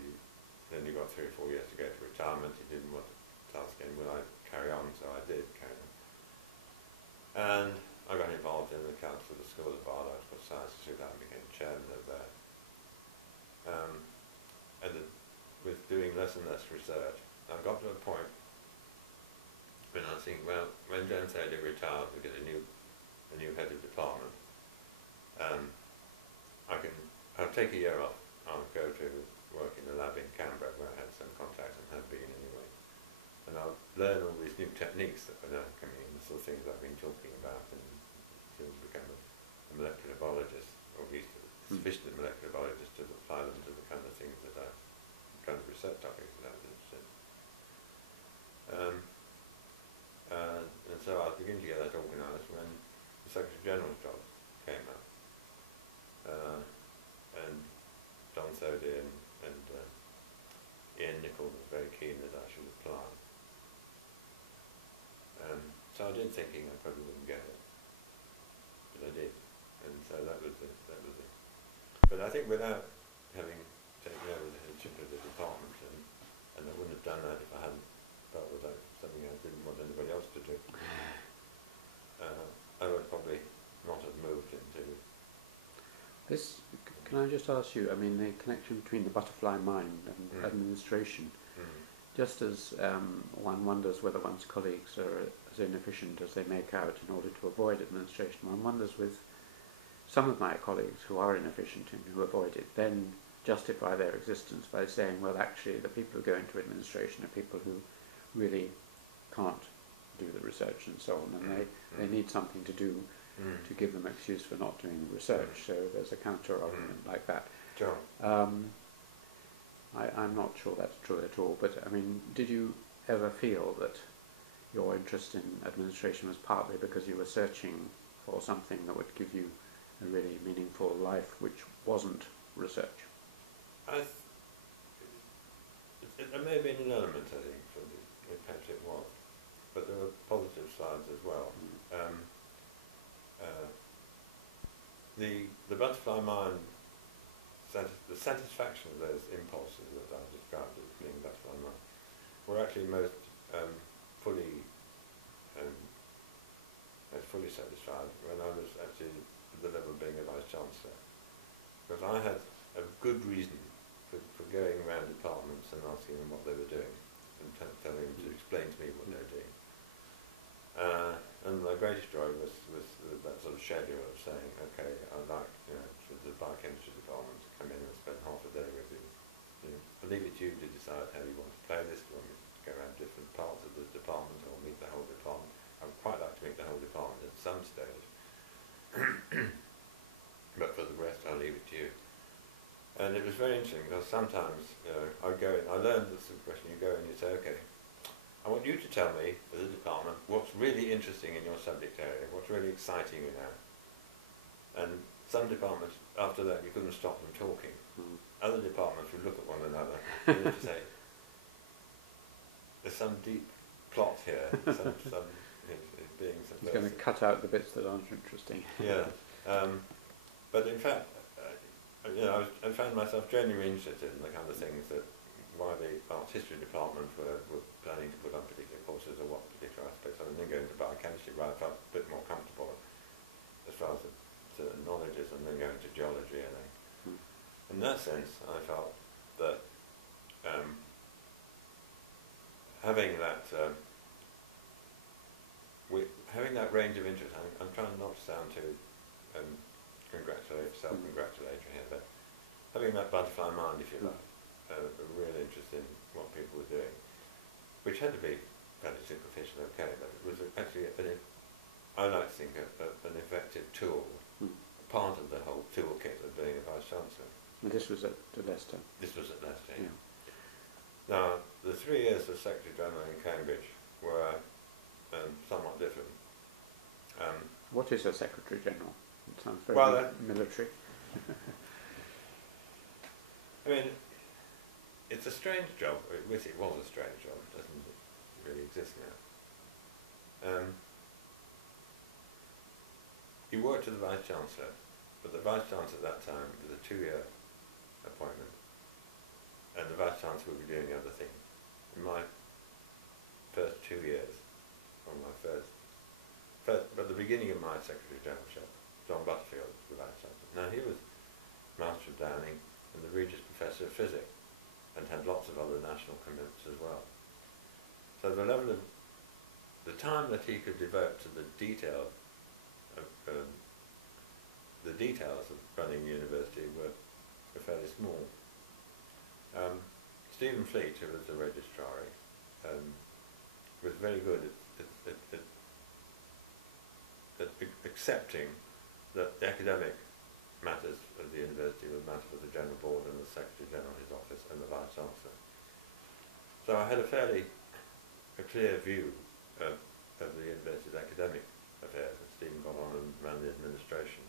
only got 3 or 4 years to go to retirement. He didn't want to task him. Will I carry on? So I did carry on. And I got involved in the council of the School of Biological Sciences, who then became chairman of that. And with doing less and less research, I got to a point when I think, well, when James Taylor retired, we get a new head of department. I'll take a year off. I'll go to work in the lab in Canberra, where I had some contacts and have been anyway. And I'll learn all these new techniques that are now coming in, the sort of things I've been talking about, and to become a molecular biologist, or at least a sufficient molecular biologist to apply them to the kind of things that kind of research topics that I was interested in. And so I was beginning to get that organised when the Secretary General's job came up. And John Soddy and Ian Nicholl was very keen that I should apply. So I did, thinking I probably wouldn't get it, but I did, and so that was it. But I think without having taken over the headship of the department, and I wouldn't have done that if I hadn't felt that that was something I didn't want anybody else to do, I would probably not have moved into This, can I just ask you, I mean, the connection between the butterfly mind and administration, just as one wonders whether one's colleagues are as inefficient as they make out in order to avoid administration, one wonders with some of my colleagues who are inefficient and who avoid it, then justify their existence by saying, well, actually, the people who go into administration are people who really can't do the research and so on, and they need something to do to give them excuse for not doing the research. So there's a counter argument like that. Sure. I'm not sure that's true at all, but I mean, did you ever feel that your interest in administration was partly because you were searching for something that would give you a really meaningful life which wasn't research? There may have been an element, I think, perhaps it was, but there were positive sides as well. The butterfly mind, the satisfaction of those impulses that I described as being butterfly mind, were actually most fully satisfied when I was actually at the level of being a Vice Chancellor. Because I had a good reason for going around departments and asking them what they were doing and telling them to explain to me what they were doing. And my greatest joy was that sort of schedule of saying, okay, I'd like the biochemistry department to come in and spend half a day with you. I'll leave it to you to decide how you want to play this. Do you want me to go around different parts of the department or meet the whole department? I would quite like to meet the whole department at some stage. But for the rest, I'll leave it to you. And it was very interesting because sometimes I'd go in, I learned this question, you go in and you say, okay, I want you to tell me, as a department, what's really interesting in your subject area, what's really exciting you now. And some departments, after that, you couldn't stop them talking. Other departments would look at one another and would say, there's some deep plot here, some being some It's going to cut out the bits that aren't interesting. Yeah. But in fact, I found myself genuinely interested in the kind of things that why the art history department were planning to put on particular courses or what particular aspects. I mean, then going to biochemistry where I felt a bit more comfortable as far as the knowledge is, and then going to geology. And in that sense, I felt that having that range of interest, I'm trying not to sound too self-congratulatory here, but having that butterfly mind, if you like, a real interest in what people were doing, which had to be fairly superficial, okay, but it was actually, I like to think, an effective tool, part of the whole toolkit of being a Vice Chancellor. And this was at Leicester? This was at Leicester, yeah. Now, the 3 years as Secretary General in Cambridge were somewhat different. What is a Secretary General? It sounds very Well, military. I mean, it's a strange job. It was a strange job. It doesn't really exist now. You worked with the Vice-Chancellor, but the Vice-Chancellor at that time was a 2-year appointment, and the Vice-Chancellor would be doing other things. In my first 2 years, but the beginning of my Secretary Generalship, John Butterfield was the Vice-Chancellor. Now he was Master of Downing and the Regis Professor of Physics, and had lots of other national commitments as well. So the level of the time that he could devote to the details of running the university were fairly small. Stephen Fleet, who was the registrar, was very good at accepting that the academic matters of the university were matters of the General Board and the Secretary General of his office and the Vice-Chancellor. So I had a clear view of the university's academic affairs, and Stephen got on and ran the administration.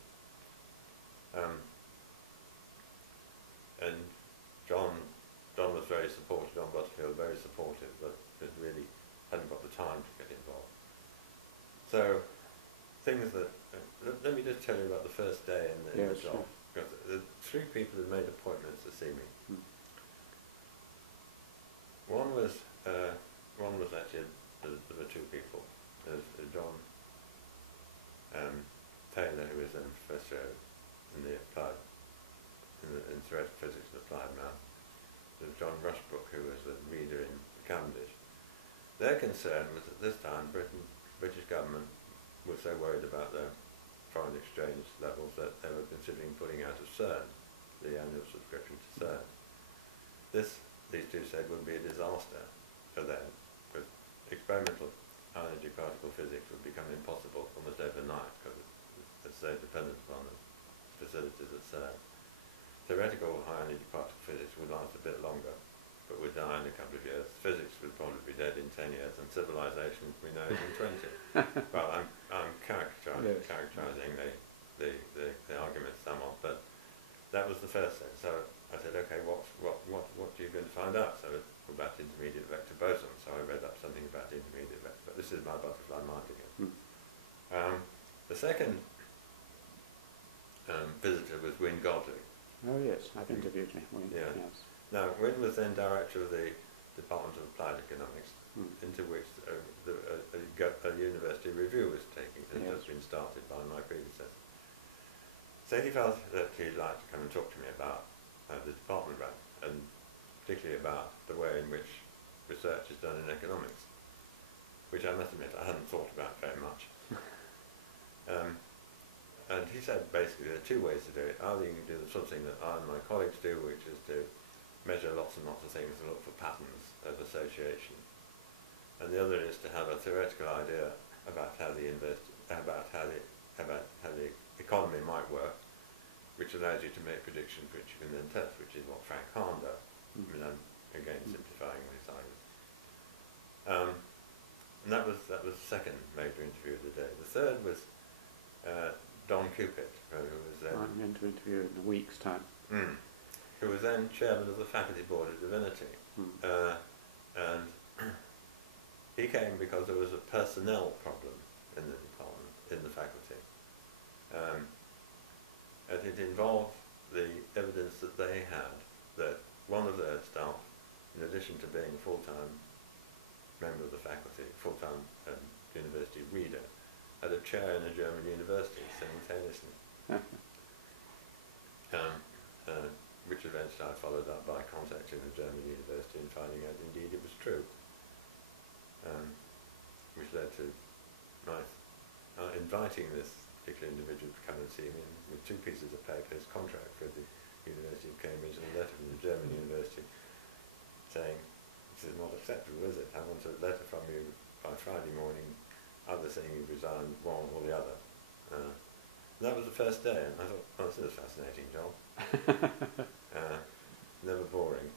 And John was very supportive, John Butterfield very supportive, but really hadn't got the time to get involved. So things that, let me just tell you about the first day in the job. Sure. Because the 3 people had made appointments to see me. One was actually, there were 2 people. There's John Taylor, who was then Professor in the applied, in theoretical physics and applied math. There's John Rushbrook, who was a reader in Cavendish. Their concern was that this time British government was so worried about their foreign exchange levels that they were considering putting out of CERN, the annual subscription to CERN. These 2 said, would be a disaster for them, because experimental high-energy particle physics would become impossible almost overnight, because it's so dependent upon the facilities at CERN. Theoretical high-energy particle physics would last a bit longer, but would die in a couple of years. Physics would probably be dead in 10 years, and civilization we know is in 20. Well, I'm characterising the argument somewhat, but that was the first thing. So I said, okay, what are you going to find out? So about intermediate vector boson. So I read up something about intermediate vector. But this is my butterfly mind again. The second visitor was Wynne Godley. Oh yes, I've interviewed him. Yeah. Yes. Now, Wynne was then director of the Department of Applied Economics, into which a university review was taking, and had just been started by my predecessor. So he felt that he'd like to come and talk to me about the department ran, and particularly about the way in which research is done in economics, which I must admit I hadn't thought about very much. And he said basically there are 2 ways to do it. Either you can do the sort of thing that I and my colleagues do, which is to measure lots and lots of things and look for patterns of association. And the other is to have a theoretical idea about how the economy might work, which allows you to make predictions which you can then test, which is what Frank Hahn does. I mean, I'm again simplifying his argument. And that was the second major interview of the day. The third was Don Cupid, who was then... I'm going to interview in a week's time. Who was then chairman of the Faculty Board of Divinity. And he came because there was a personnel problem in the department, in the faculty. And it involved the evidence that they had that one of their staff, in addition to being a full-time member of the faculty, full-time university reader, had a chair in a German university simultaneously. Which eventually I followed up by contacting the German university and finding out indeed it was true. Which led to my inviting this particular individual to come and see me with 2 pieces of paper, his contract for the University of Cambridge and a letter from the German university saying, this is not acceptable, is it? I want a letter from you by Friday morning, either saying you resigned, one or the other. That was the first day, and I thought, oh, this is a fascinating job. Never boring.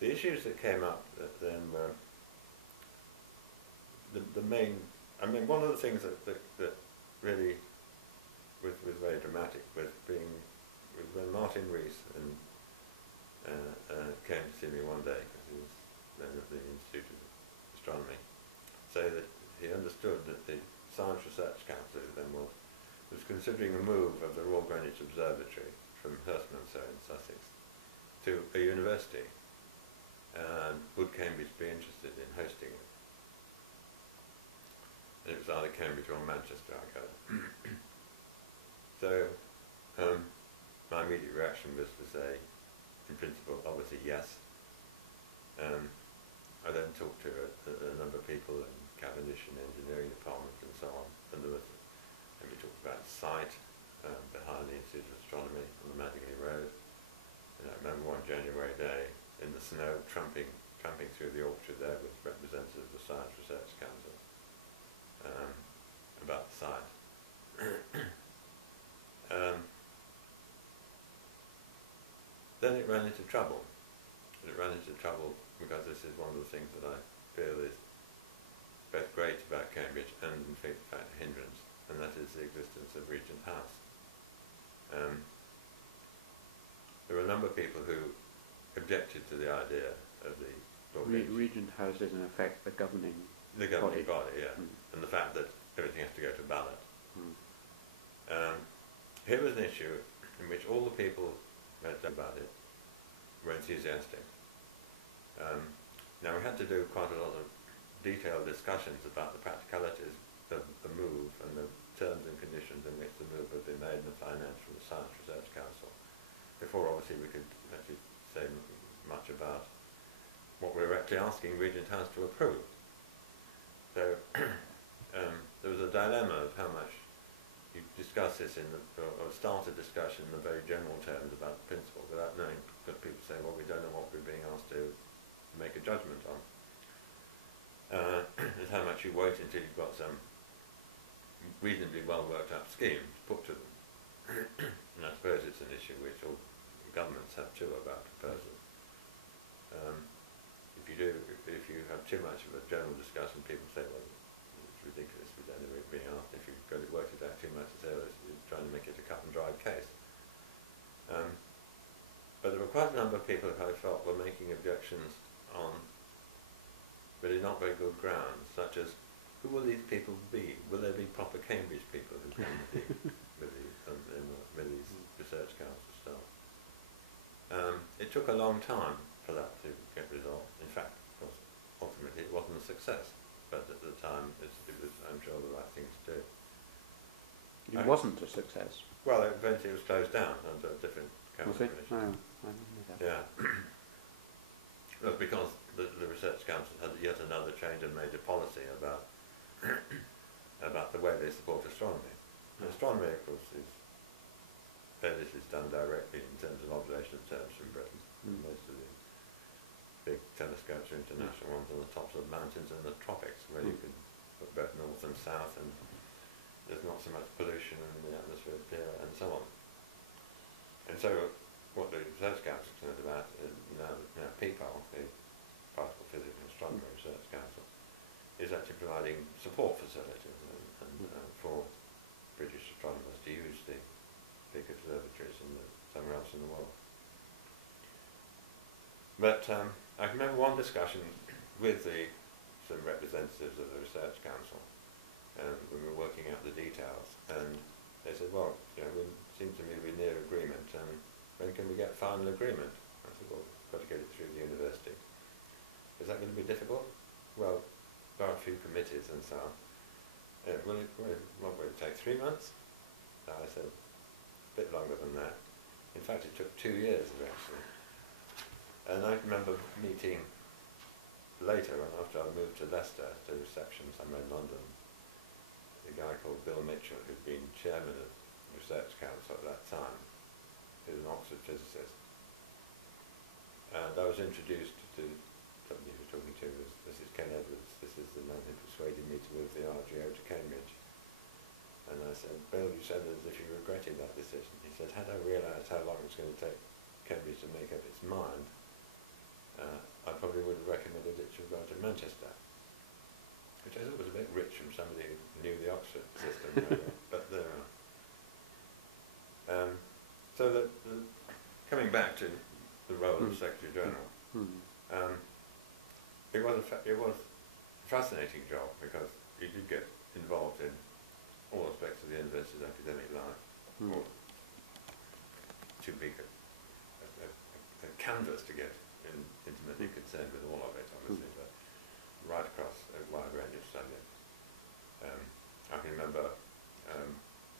The issues that came up then were the main. I mean, one of the things that really was very dramatic was when Martin Rees came to see me one day, because he was then at the Institute of Astronomy, say that he understood that the Science Research Council then was considering a move of the Royal Greenwich Observatory from Herstmonceux in Sussex to a university, and would Cambridge be interested in hosting it? And it was either Cambridge or Manchester, I gather. So my immediate reaction was to say, in principle, obviously yes. I then talked to a number of people in Cavendish and engineering department and so on, and we talked about the site behind the Institute of Astronomy on the Madingley Road. And I remember one January day in the snow, tramping through the orchard there with representatives of the Science Research Council about the site. Then it ran into trouble. It ran into trouble because this is one of the things that I feel is both great about Cambridge and in fact a hindrance, and that is the existence of Regent House. There were a number of people who objected to the idea of the Regent House is in effect the governing body, yeah, Mm. and the fact that everything has to go to ballot. Mm. Here was an issue in which all the people who had done about it were enthusiastic. Now we had to do quite a lot of detailed discussions about the practicalities of the move and the terms and conditions in which the move would be made, and the finance from the Science Research Council, before obviously we could actually say much about what we were actually asking Regent House to approve. So there was a dilemma of how much you discuss this or start a discussion in the very general terms about the principle without knowing, because people say, well, we don't know what we're being asked to make a judgment on. Is how much you wait until you've got some reasonably well worked out scheme to put to them. And I suppose it's an issue which all governments have too about proposals. If you have too much of a general discussion, people say, well, it's ridiculous, we don't know what we're being asked. If you've got to work it out too much, they say, well, you're trying to make it a cut and dried case. But there were quite a number of people who I felt were making objections on really not very good grounds, such as, who will these people be? Will there be proper Cambridge people who come with these research council staff? It took a long time for that to get resolved. In fact, of course, ultimately it wasn't a success, but at the time it was, I'm sure, the right thing to do. It wasn't a success. Well, eventually it was closed down under a different council commission. No, I remember that. Yeah. Well, because the Research Council had yet another change and major policy about about the way they support astronomy. Astronomy, of course, this is done directly in terms of observation terms from Britain. Most of the big telescopes are international ones on the tops of mountains in the tropics, where you can look both north and south, and there's not so much pollution in the atmosphere here, and so on. And so what the Research Council is concerned about is now PPAL, the Particle Physics and Astronomy Research Council, is actually providing support facilities for British astronomers to use the big observatories somewhere else in the world. But I remember one discussion with some representatives of the Research Council when we were working out the details, and they said, well, we seem to me we're near agreement, when can we get final agreement? I said, well, we've got to get it through the university. Is that going to be difficult? Well, there are a few committees and so on. Will it take 3 months? So I said, a bit longer than that. In fact, it took 2 years eventually. And I remember meeting later, after I moved to Leicester to reception somewhere in London, a guy called Bill Mitchell, who'd been chairman of the Research Council at that time, who's an Oxford physicist. And I was introduced to somebody who was talking to was, this is Ken Edwards, this is the man who persuaded me to move the RGO to Cambridge. And I said, Bill, you said as if you regretted that decision. He said, had I realised how long it was going to take Cambridge to make up its mind, to the role of Secretary General, it was a fascinating job because you did get involved in all aspects of the university's academic life, or too big a canvas to get intimately concerned with all of it, obviously, but right across a wide range of subjects. I can remember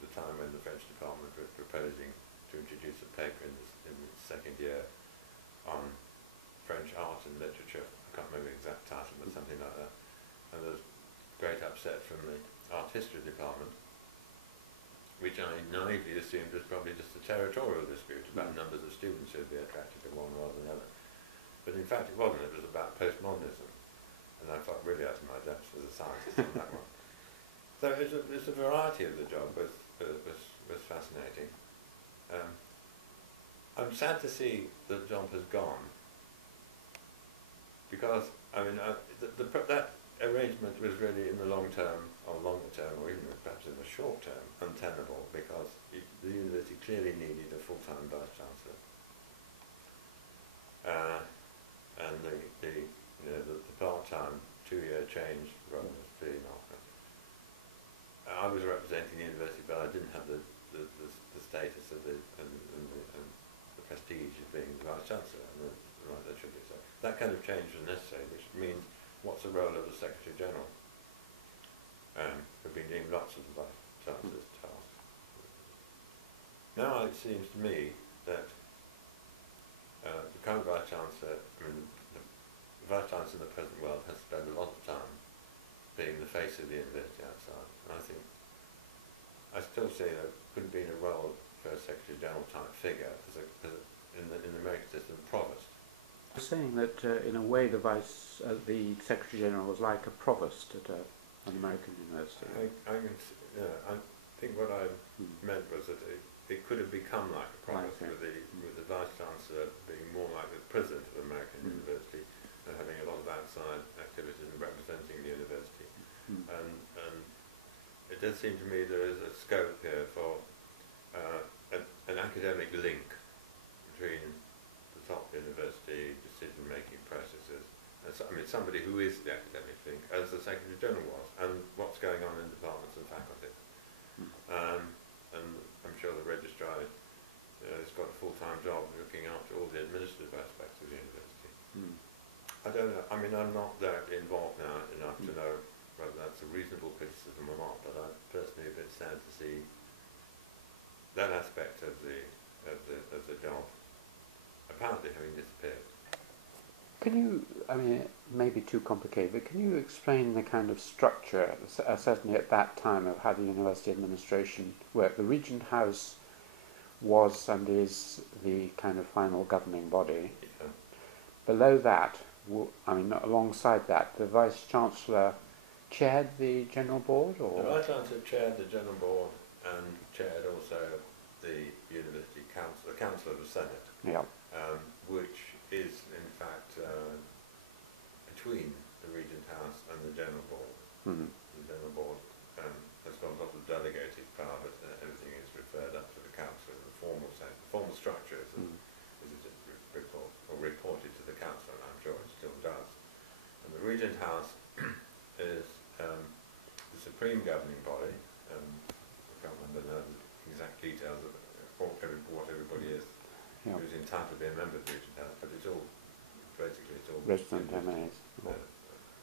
the time when the French department was proposing to introduce a paper in the second year on French art and literature. I can't remember the exact title, but something like that. And there was great upset from the art history department, which I naively assumed was probably just a territorial dispute about numbers of students who would be attracted to one rather than the other. But in fact it wasn't, it was about postmodernism. And I felt really out of my depths as a scientist on that one. So it's a variety of the job was fascinating. I'm sad to see that the job has gone, because I mean that arrangement was really in the long term, or longer term, or even perhaps in the short term, untenable, because the university clearly needed a full-time vice chancellor, and the part-time 2-year change rather than being off. I was representing the university, but I didn't have the status of the prestige of being the vice chancellor, and right that should be so. That kind of change was necessary, which means what's the role of the Secretary General? We've been doing lots of the vice chancellor's tasks. Now it seems to me that the current vice chancellor, I mean, the vice chancellor in the present world has spent a lot of time being the face of the university outside. And I still say there could have been a role for a Secretary General type figure in the American system, provost. You're saying that in a way the Secretary General was like a provost at an American university. I think what I meant was that it could have become like a provost, with the Vice Chancellor being more like the President of the American university and having a lot of outside activities and representing the university. And it does seem to me there is a scope here for an academic link between the top university decision-making processes, and somebody who is the academic link, as the Secretary General was, and what's going on in departments and faculties. And I'm sure the registrar has got a full-time job looking after all the administrative aspects of the university. I don't know, I mean, I'm not that involved now enough to know whether that's a reasonable criticism or not, but I'm personally a bit sad to see that aspect of the job apparently having disappeared. Can you, I mean, it may be too complicated, but can you explain the kind of structure, certainly at that time, of how the university administration worked? The Regent House was and is the kind of final governing body. Yeah. Below that, alongside that, the Vice-Chancellor chaired the General Board? Or? The Vice-Chancellor chaired the General Board and chaired also the University Council, the Council of the Senate, which is in fact between the Regent House and the General Board. The General Board has got a lot of delegated power, but everything is referred up to the Council. The formal structure is reported to the Council, and I'm sure it still does. And the Regent House is the supreme governing body. I can't remember the exact details of what everybody is who's entitled to be a member of the Regent House, but it's all resident MAs,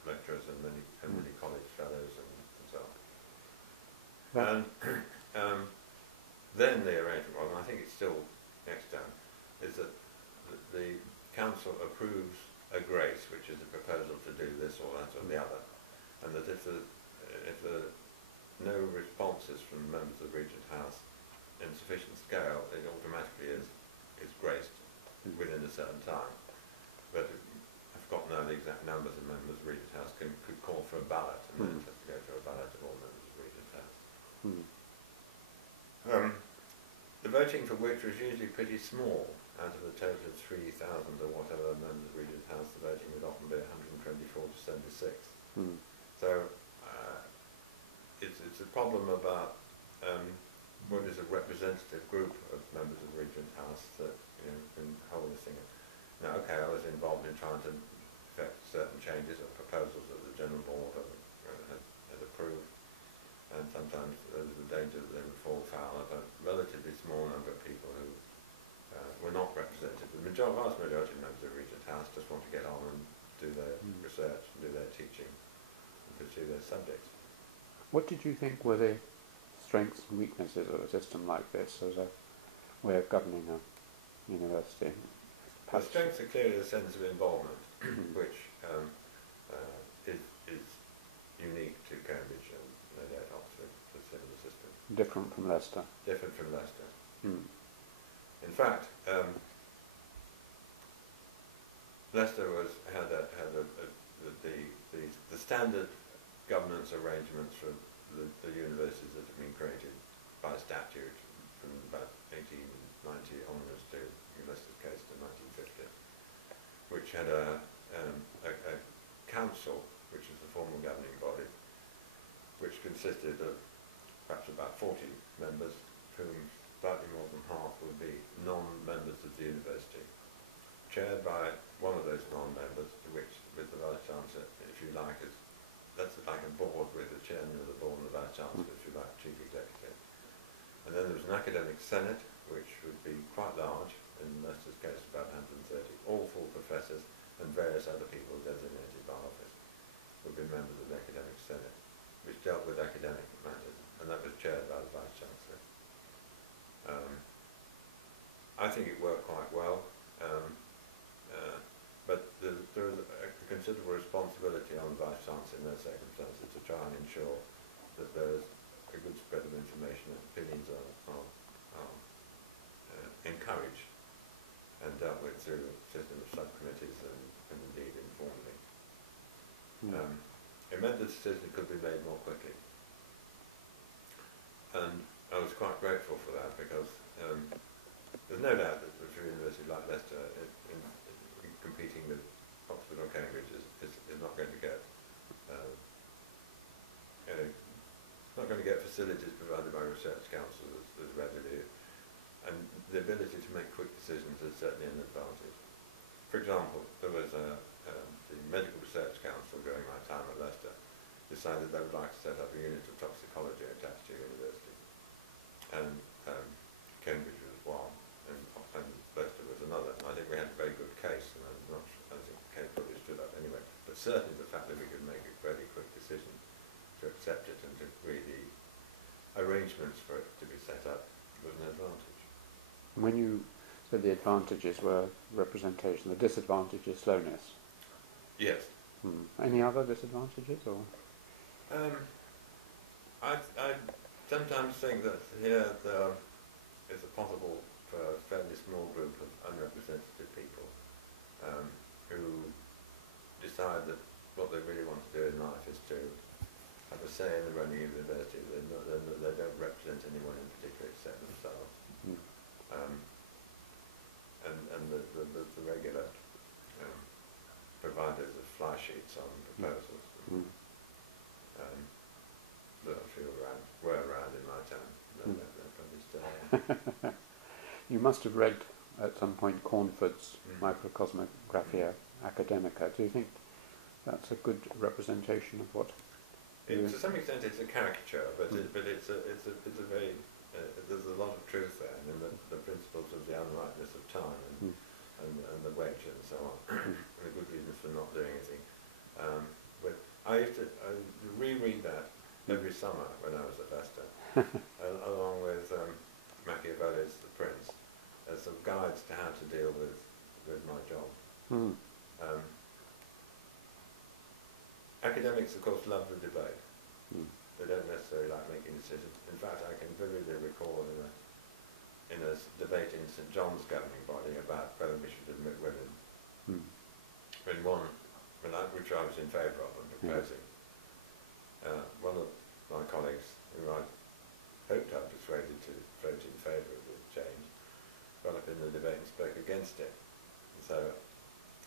lecturers and many college fellows and so on. And then the arrangement was, and I think it's still extant, is that the Council approves a grace, which is a proposal to do this or that or the other, and that if there are no responses from members of the Regent House in sufficient scale, it automatically is graced within a certain time. But I've forgotten now the exact numbers of members of the Regent House could call for a ballot, and then it has to go to a ballot of all members of the Regent House. The voting for which was usually pretty small. Out of a total of 3,000 or whatever members of the Regent House, the voting would often be 124 to 76. So it's a problem about what is a representative group of members of Regent House that can hold this thing. Now, okay, I was involved in trying to effect certain changes or proposals that the General Board had approved, and sometimes there was the danger that they would fall foul of a relatively small number of people who were not represented. The vast majority of members of Regent House just want to get on and do their research, and do their teaching, and pursue their subjects. What did you think were the strengths and weaknesses of a system like this as a way of governing a university? The strengths are clearly a sense of involvement, which is unique to Cambridge and no doubt Oxford, the similar system. Different from Leicester. Different from Leicester. Mm. In fact, Leicester had the standard governance arrangements for the universities that have been created by statute from about 1890 onwards to, in Leicester's case, to 1950, which had a council, which is the formal governing body, which consisted of perhaps about 40 members, whom slightly more than half would be non-members of the university, chaired by one of those non-members, with the Vice-Chancellor, if you like, that's like a board with the chairman of the board and the Vice-Chancellor, if you like, chief executive. And then there was an academic senate, which would be quite large, in Leicester's case about 130, all full professors and various other people designated by office would be members of the academic senate, which dealt with academic matters, and that was chaired by the Vice-Chancellor. I think it worked quite well, but there is a considerable responsibility on the Vice-Chancellor in those circumstances to try and ensure that there is a good spread of information and opinions are encouraged and dealt with through a system of subcommittees and indeed informally. It meant that decisions could be made more quickly. And I was quite grateful for that, because there's no doubt that for a university like Leicester, in competing with Oxford or Cambridge is not going to get not going to get facilities provided by research councils as readily, and the ability to make quick decisions is certainly an advantage. For example, there was the Medical Research Council during my time at Leicester decided they would like to set up a unit of toxicology attached to university, and Cambridge was one, and Leicester was another. And I think we had a very good case, and I don't think Cambridge probably stood up anyway. But certainly the fact that we could make a very quick decision to accept it and to agree the arrangements for it to be set up was an advantage. When you said the advantages were representation, the disadvantage is slowness. Yes. Any other disadvantages, or? I sometimes think that here there is a possible for a fairly small group of unrepresentative people who decide that what they really want to do in life is to have a say in the running of the university. They don't represent anyone in particular except themselves. And the regular providers of fly sheets on proposals that I feel were around in my time. They're probably still there. You must have read at some point Cornford's Microcosmographia Academica. Do you think that's a good representation of what? To some extent, it's a caricature, but it's a very there's a lot of truth there, and the principles of the unrightness of time and the wedge and so on, and the good reasons for not doing anything. But I used to reread that every summer when I was at Leicester, along with Machiavelli's The Prince, as some guides to how to deal with my job. Academics, of course, love the debate. They don't necessarily like making decisions. In fact, I can vividly recall in a debate in St John's governing body about whether we should admit women, which I was in favour of and proposing, one of my colleagues, who I hoped I'd persuaded to vote in favour of the change, got up in the debate and spoke against it. And so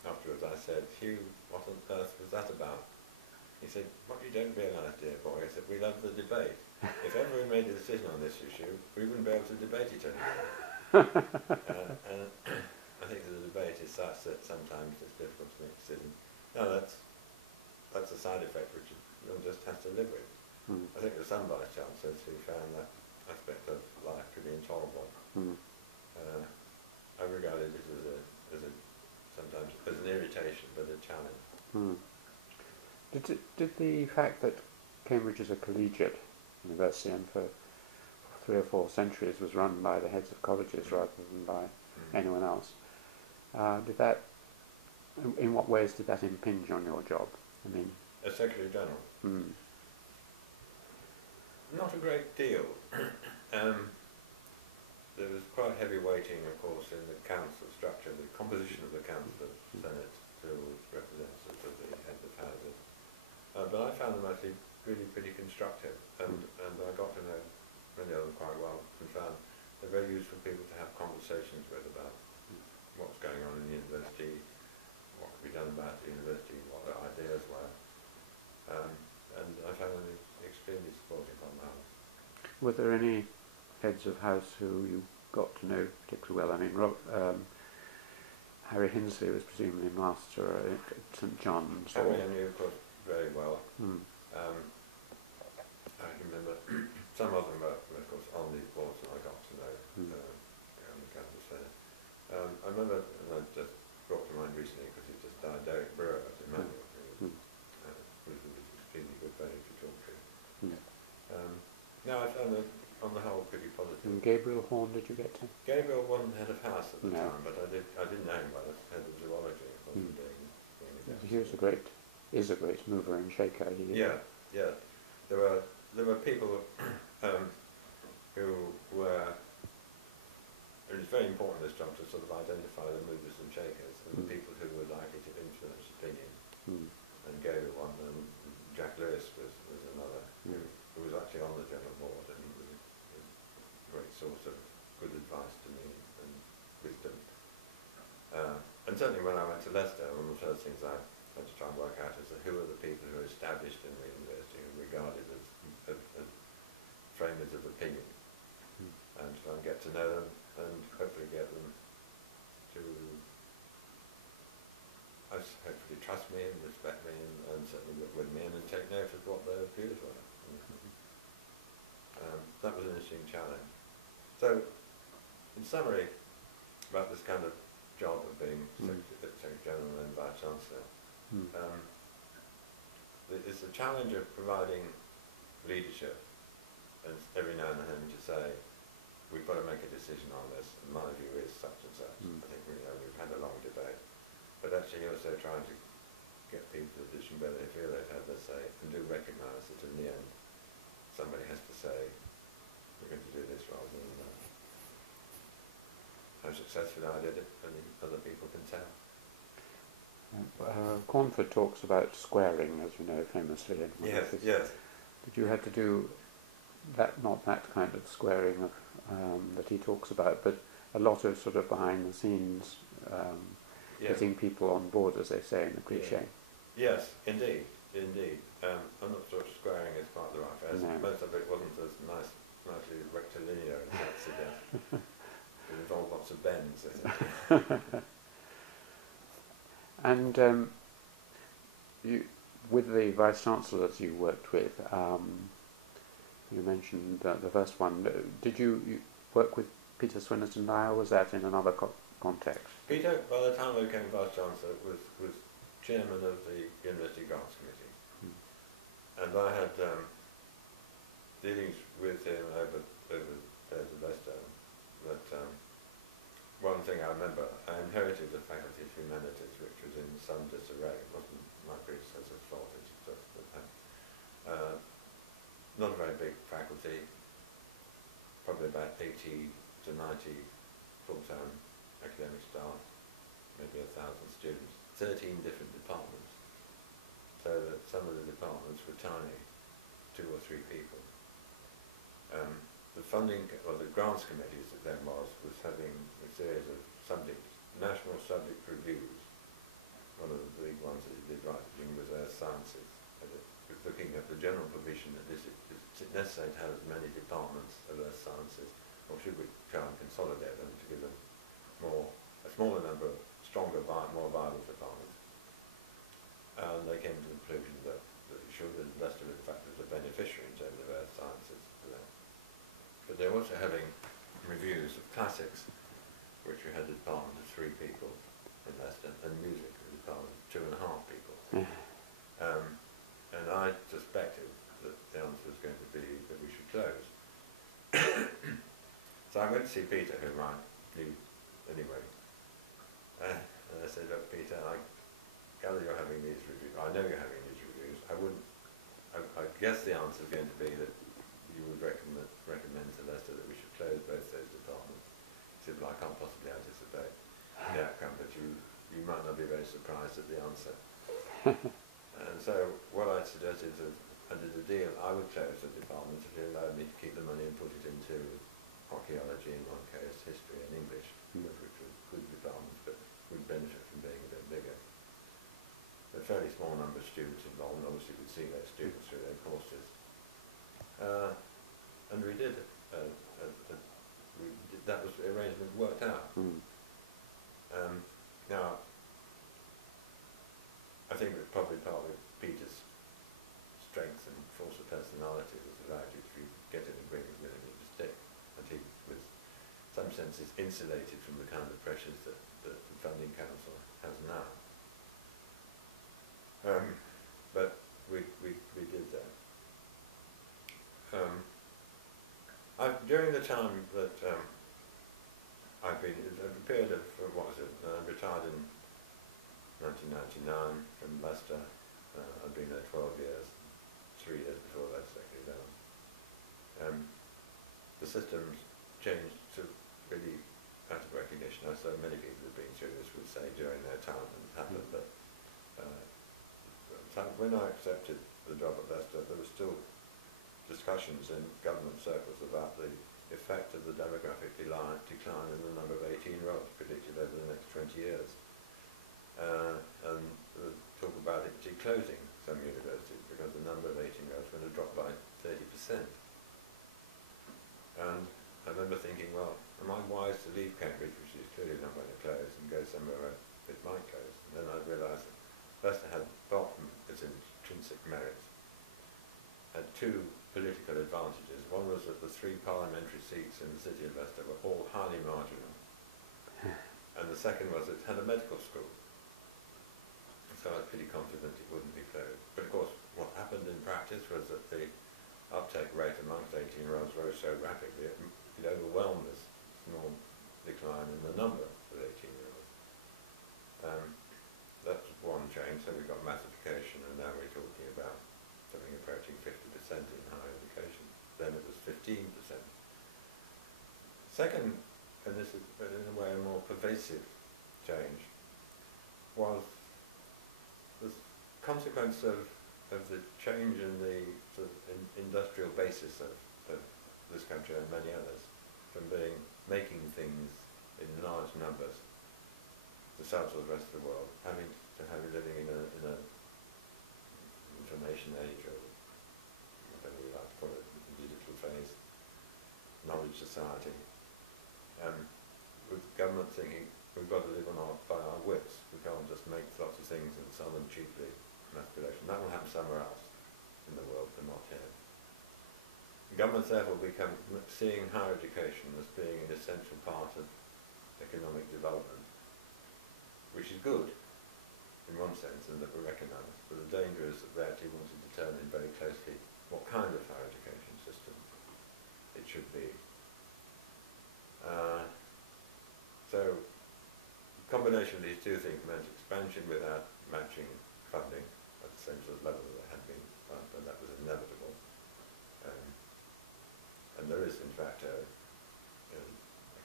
afterwards I said, "Hugh, what on earth was that about?" He said, "What you don't realise, dear boy, is that we love the debate. If ever we made a decision on this issue, we wouldn't be able to debate it anymore." And I think the debate is such that sometimes it's difficult to make a decision. No, that's a side effect which one just has to live with. I think there's some vice chancellors who found that aspect of life to be intolerable. I regarded it as a sometimes as an irritation, but a challenge. Did the fact that Cambridge is a collegiate university and for 3 or 4 centuries was run by the heads of colleges rather than by anyone else, did that, in what ways did that impinge on your job? I mean, as Secretary General? Not a great deal. There was quite heavy weighting, of course, in the council structure, the composition of the council, Senate, still was representatives of the heads of houses. But I found them actually really pretty constructive, and I got to know many of them quite well, and found they're very useful people to have conversations with about what's going on in the university, what could be done about the university, what their ideas were. And I found them extremely supportive on that. Were there any heads of house who you got to know particularly well? I mean, Harry Hinsley was presumably master at St John's. Harry I knew, of course, very well. I remember some of them were, of course, on these boards, and I got to know on the council senate. I remember, and I just brought to mind recently because he just died, Derek Brewer at Emmanuel, who was an extremely good fellow to talk to. No, I found it, on the whole, pretty positive. And Gabriel Horn, did you get to? Gabriel wasn't head of house at the time, but I did know him by the head of zoology. He was is a great mover and shaker. Yeah. There were people who were. It was very important this job to sort of identify the movers and shakers and the people who were likely to influence opinion. And Gabriel one, and Jack Lewis was another who was actually on the general board, and he was a great source of good advice to me and wisdom. And certainly when I went to Leicester, one of the first things I had to try and work out is who are the people who are established in the university and regarded as framers of opinion, and try and get to know them and hopefully get them to hopefully trust me and respect me and certainly work with me and take note of what their views were. That was an interesting challenge. So, in summary, about this kind of job of being Secretary General and Vice Chancellor, it's the challenge of providing leadership, and every now and then to say, we've got to make a decision on this, and my view is such and such. I think we've had a long debate, but actually also trying to get people to the position where they feel they've had their say, and do recognise that in the end somebody has to say, we're going to do this rather than that. How successfully I did it, only other people can tell. Cornford talks about squaring, as you know, famously. Yes. Did you have to do that, not that kind of squaring of, that he talks about, but a lot of sort of behind the scenes, getting people on board, as they say in the cliche? Yes, indeed. I'm not sure squaring is quite the right phrase. No. Most of it wasn't as nicely rectilinear as that suggests. It involved lots of bends, I think. And you, with the Vice Chancellors you worked with, you mentioned the first one. Did you work with Peter Swinnerton Lyle? Was that in another context? Peter, by the time I became Vice Chancellor, was chairman of the University Grants Committee. And I had dealings with him over days of Leicester. But one thing I remember, I inherited the Faculty of Humanities, which was in some disarray. It wasn't my predecessor's fault, it's just that not a very big faculty, probably about 80 to 90 full-time academic staff, maybe 1,000 students, 13 different departments. So that some of the departments were tiny, 2 or 3 people. The funding, or the grants committees that then was having a series of national subject reviews. One of the big ones that he did right at the beginning was Earth Sciences, general provision that is it necessary to have as many departments of earth sciences, or should we try and consolidate them to give them a smaller number of stronger, more viable departments? And they came to the conclusion that it should, and Leicester in fact was a beneficiary in terms of earth sciences for them. But they're also having reviews of classics, which we had a department of 3 people in Leicester, and music, a department of 2.5 people. And I suspected that the answer was going to be that we should close. So I went to see Peter, whom I knew anyway, and I said, "Look, Peter, I gather you're having these reviews. I know you're having these reviews. I guess the answer is going to be that you would recommend to Leicester that we should close both those departments." He said, "Well, I can't possibly anticipate the outcome, but you might not be very surprised at the answer." And so what I suggested is, under the deal, I would close the department if you allowed me to keep the money and put it into archaeology, in one case, history and English, which were good departments, but would benefit from being a bit bigger. A fairly small number of students involved, and obviously we'd see those students through their courses. And we did. That was the arrangement worked out. Now, I think that probably part of Peter's strength and force of personality was the fact that if you get an agreement with him, he would stick. And he was, in some senses, insulated from the kind of pressures that the funding council has now. But we did that. During the time that I've been, a period of, what was it, I retired in 1999 from Leicester. I've been there 12 years, 3 years before that secondary down. The system's changed to really out of recognition. As so many people who've been through this would say during their time and it happened, but when I accepted the job at Leicester, there were still discussions in government circles about the effect of the demographic decline in the number of 18-year-olds predicted over the next 20 years. And talk about it closing some universities because the number of 18-year-olds was going to drop by 30%. And I remember thinking, well, am I wise to leave Cambridge, which is clearly not going to close, and go somewhere where it might close? And then I realised that Leicester had, apart from its intrinsic merits, had 2 political advantages. One was that the 3 parliamentary seats in the city of Leicester were all highly marginal. And the second was it had a medical school. So I was pretty confident it wouldn't be closed. But of course, what happened in practice was that the uptake rate amongst 18-year-olds rose so rapidly it overwhelmed this small decline in the number of 18-year-olds. That's one change, so we got massification, and now we're talking about something approaching 50% in higher education. Then it was 15%. Second, and this is in a way a more pervasive change, was the consequence of the change in the sort of industrial basis of this country and many others, from making things in large numbers, the south of the rest of the world, having living in a information age, or whatever we like to call it, digital phase, knowledge society, with government thinking we've got to live by our wits. We can't just make lots of things and sell them cheaply, mass production. That will happen somewhere else in the world, but not here. Governments therefore become seeing higher education as being an essential part of economic development, which is good in one sense, and that we recognise. But the danger is that they actually want to determine very closely what kind of higher education system it should be. So the combination of these 2 things meant expansion without matching funding at the same sort of level that it had been, but that was inevitable. And there is, in fact, a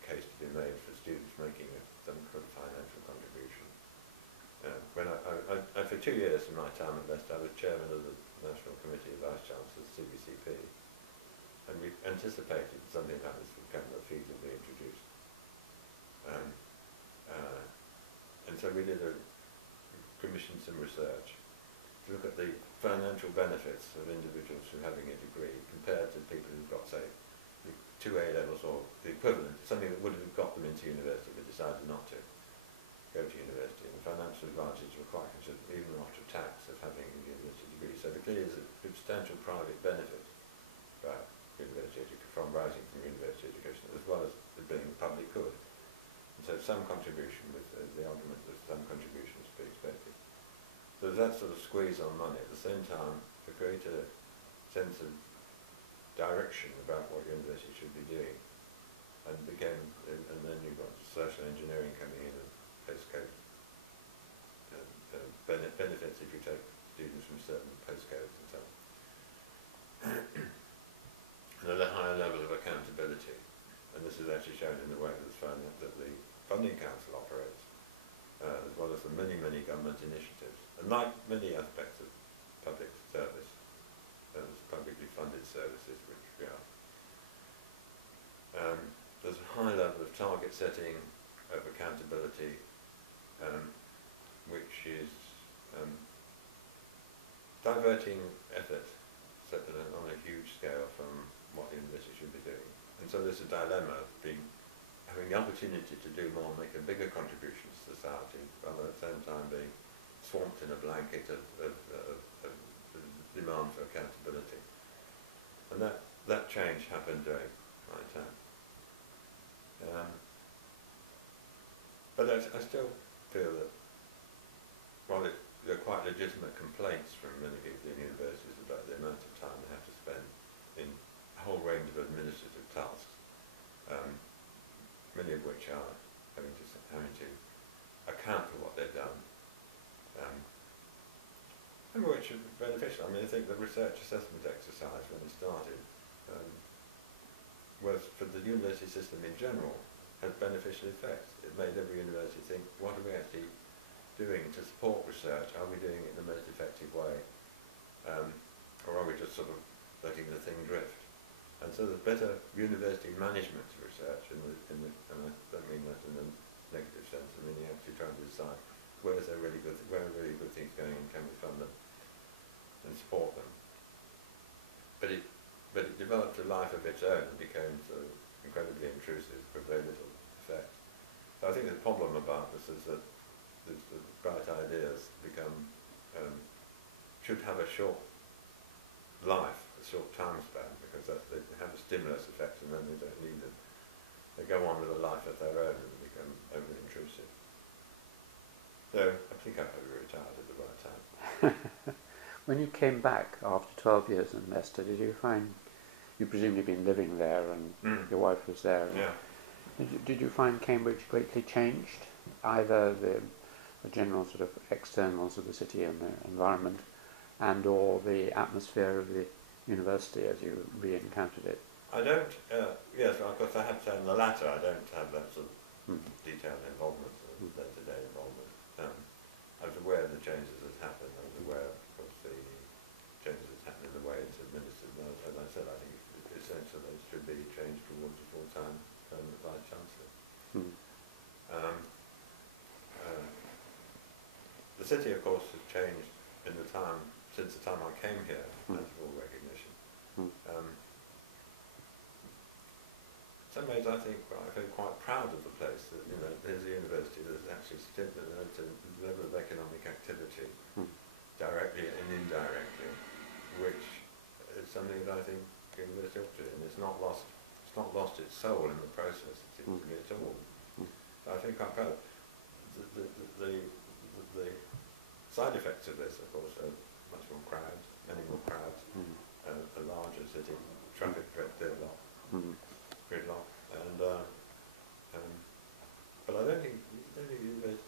case to be made for students making some kind of financial contribution. When for 2 years in my time at Leicester, I was chairman of the National Committee of Vice Chancellors, CBCP, and we anticipated something like this would become feasibly introduced. And so we commissioned some research, to look at the financial benefits of individuals who having a degree compared to people who've got, say, the 2 A levels or the equivalent, something that would have got them into university but decided not to go to university. And the financial advantages were quite considerable, even after tax, of having a university degree. So there clearly is a substantial private benefit about university education, from rising from university education, as well as it being public good. And so some contribution, with the argument that some contribution is to be expected. So there's that sort of squeeze on money. At the same time, a greater sense of direction about what university should be doing, and then you've got social engineering coming in, and postcode benefits if you take students from certain postcodes and so on. And at a higher level of accountability, and this is actually shown in the way that the Funding Council operates, as well as the many government initiatives. And like many aspects of public service, publicly funded services, which we are, there's a high level of target setting, of accountability, which is diverting effort on a huge scale from what the university should be doing. And so there's a dilemma of having the opportunity to do more, make a bigger contribution to society, while at the same time being swamped in a blanket of demand for accountability. And that change happened during my time. But I still feel that while there are quite legitimate complaints from many people in universities about the amount of time they have to spend in a whole range of administrative tasks, many of which are having to account for what they've done, and which are beneficial. I mean, I think the research assessment exercise, when it started, was, for the university system in general, had beneficial effects. It made every university think, what are we actually doing to support research? Are we doing it in the most effective way? Or are we just sort of letting the thing drift? And so there's better university management of research, and I don't mean that in a negative sense. I mean, you're actually trying to decide where are really good things going, and can we fund them and support them. But it developed a life of its own and became sort of incredibly intrusive with very little effect. So I think the problem about this is that the bright ideas should have a short life, a short time span, because they have a stimulus effect and then they don't need them. They go on with a life of their own and become overly intrusive. So I think I probably retired at the right time. When you came back after 12 years in Leicester, did you find, you presumably been living there and your wife was there, Yeah. did you find Cambridge greatly changed, either the general sort of externals of the city and the environment, and or the atmosphere of the university as you re-encountered it? I don't, yes, of course I have to say in the latter I don't have that sort of detailed involvement, sort of day-to-day involvement. I was aware of the changes that happened, I was aware of the changes that happened in the way it's administered, and as I said, I think it's essential that it should be changed towards a full-time permanent Vice-Chancellor. The city, of course, has changed since the time I came here, that's all recognition. In some ways, I think I feel quite proud of the place. That, there's a university that's actually stood at a level of economic activity, directly and indirectly, which is something that I think the university ought to do, and it's not lost its soul in the process. It seems to me at all. I think I'm proud. The side effects of this, of course, are much more crowds, many more crowds, a larger city, traffic gridlock, and but I don't think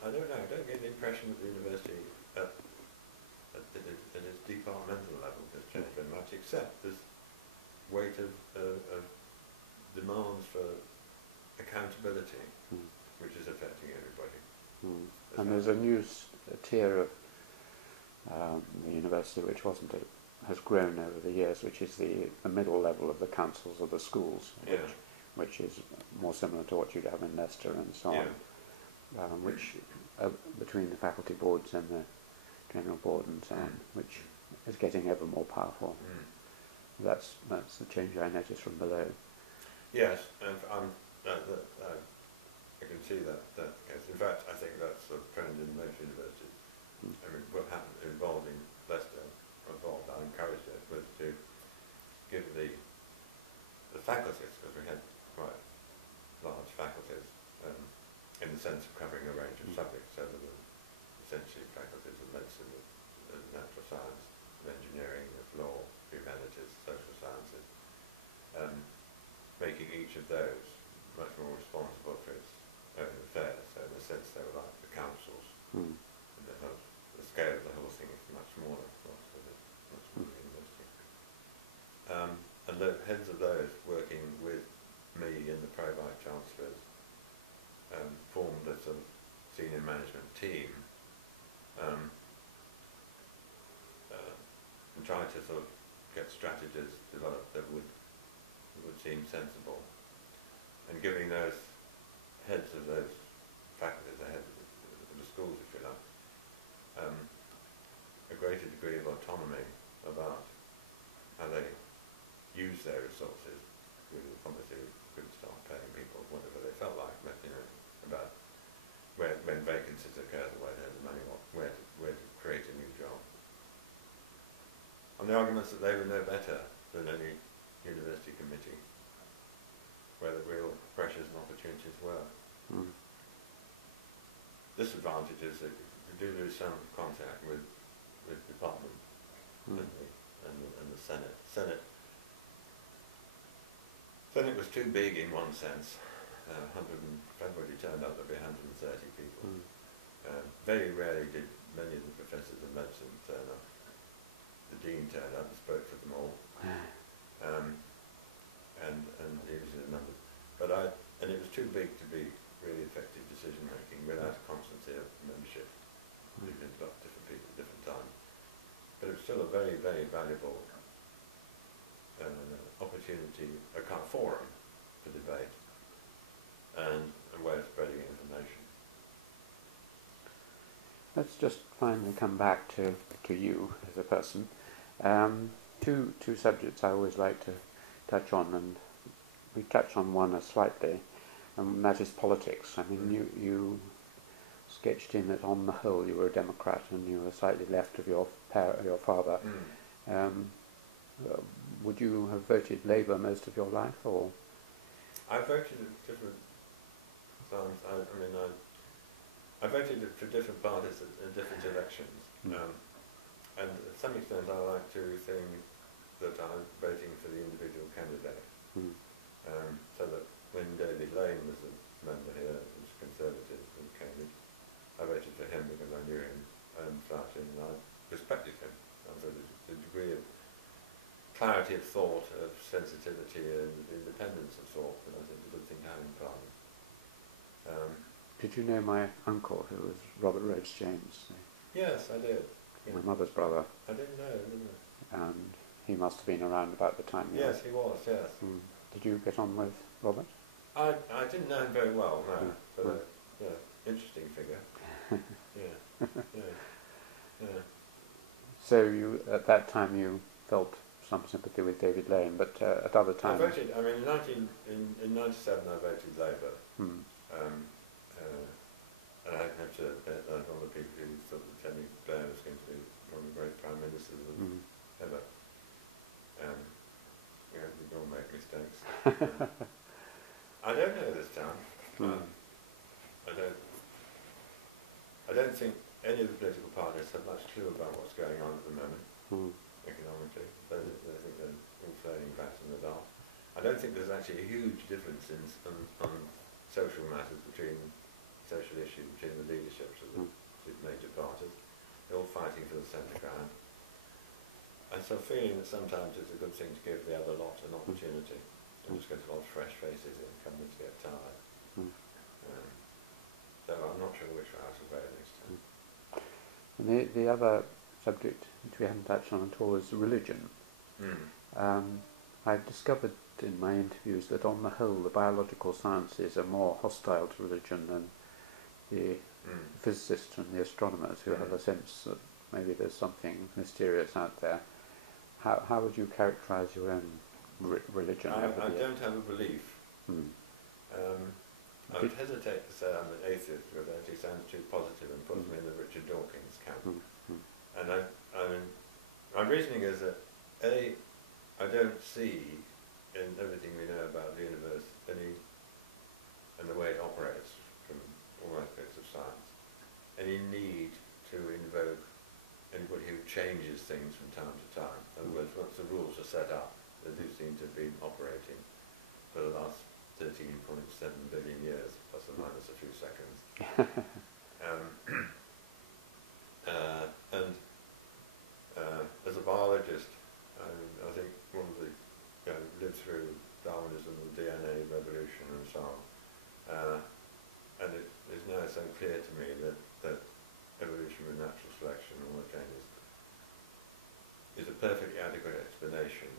I don't know. I don't get the impression that the university at its departmental level has changed very much, except this weight of demands for accountability, which is affecting everybody. And there's a new tier of the university which has grown over the years, which is the middle level of the councils of the schools, which is more similar to what you'd have in Leicester and so on, which between the faculty boards and the General Board and so on, which is getting ever more powerful. That's the change I noticed from below. Yes, and I can see that case. In fact, I think that's a trend in most universities. I mean, what happened involving Leicester, I encouraged it, was to give the faculties, because we had quite large faculties, in the sense of covering a range of subjects, so there were essentially faculties of medicine, of natural science, of engineering, of law, humanities, social sciences, making each of those much more responsible for its own affairs. So in a sense they were like the councils. And the scale of the whole thing is much smaller, of course, because it's much smaller university. And the heads of those working with me and the Pro-Vice Chancellors formed a sort of senior management team and tried to sort of get strategies developed that would seem sensible, and giving those heads of those faculties, the heads of the schools, if you like, a greater degree of autonomy about how they use their resources. We obviously couldn't start paying people whatever they felt like, but about when vacancies occur, where they have the money, where to create a new job. On the arguments that they were no better than any university committee, where the real pressures and opportunities were. Disadvantage is that you do lose some contact with the Parliament and the Senate. Senate was too big in one sense. Everybody turned up, there'd be 130 people. Very rarely did many of the professors of medicine turn up. The dean turned up and spoke for them all. And he was in a number, and it was too big to be really effective decision making without a constancy of membership. You did lots of different people at different times, but it was still a very, very valuable opportunity, a kind of forum for debate and a way of spreading information. Let's just finally come back to you as a person. Two subjects I always like to touch on, and we touched on one slightly, and that is politics. I mean, you sketched in that on the whole you were a Democrat and you were slightly left of your father. Would you have voted Labour most of your life, or? I voted at different times. I voted for different parties in different elections, and to some extent I like to think that I'm voting for the individual candidate. So that when David Lane was a member here, he was Conservative in Cambridge, I voted for him because I knew him slightly and I respected him. I thought a degree of clarity of thought, of sensitivity and independence of thought that I think is a good thing to have in Parliament. Did you know my uncle, who was Robert Rhodes James? Yes, I did. My mother's brother. I didn't know. And he must have been around about the time. Yes, he was, yes. Did you get on with Robert? I didn't know him very well, no. But interesting figure. Yeah. So you, at that time, you felt some sympathy with David Lane, but at other times... I voted, in 97 I voted Labour. And I have to admit that one of the people who thought that Tony Blair was going to be one of the great prime ministers ever. We all make mistakes. I don't know this time. I don't think any of the political parties have much clue about what's going on at the moment, economically. They think they're all floating back in the dark. I don't think there's actually a huge difference on social matters social issues between the leaderships of the major parties. They're all fighting for the centre ground. And so feeling that sometimes it's a good thing to give the other lot an opportunity. Don't just get a lot of fresh faces in, come in to get tired. So I'm not sure which route to vote next time. And the other subject which we haven't touched on at all is religion. I've discovered in my interviews that on the whole the biological sciences are more hostile to religion than the physicists and the astronomers, who have a sense that maybe there's something mysterious out there. How would you characterize your own religion? I don't have a belief. Hmm. I would hesitate to say I'm an atheist because that actually sounds too positive and puts me in the Richard Dawkins camp. And my reasoning is that I don't see in everything we know about the universe and the way it operates from all aspects of science, any need to invoke anybody who changes things from time to time. In other words, once the rules are set up, they do seem to have been operating for the last 13.7 billion years, plus or minus a few seconds. And as a biologist, I think one of the lived through Darwinism, the DNA revolution, and so on. And it is now so clear to me that evolution with natural selection and all again is a perfectly adequate explanation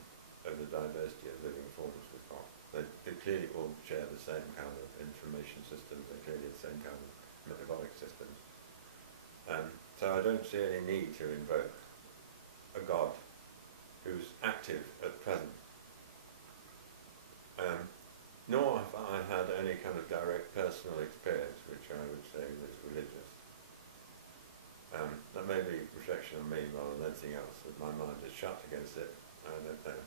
of the diversity of living forms we've got. They clearly all share the same kind of information systems, they clearly have the same kind of metabolic systems. So I don't see any need to invoke a God who's active at present. Nor have I had any kind of direct personal experience which I would say was religious. That may be reflection on me rather than anything else, that my mind is shut against it. I don't know.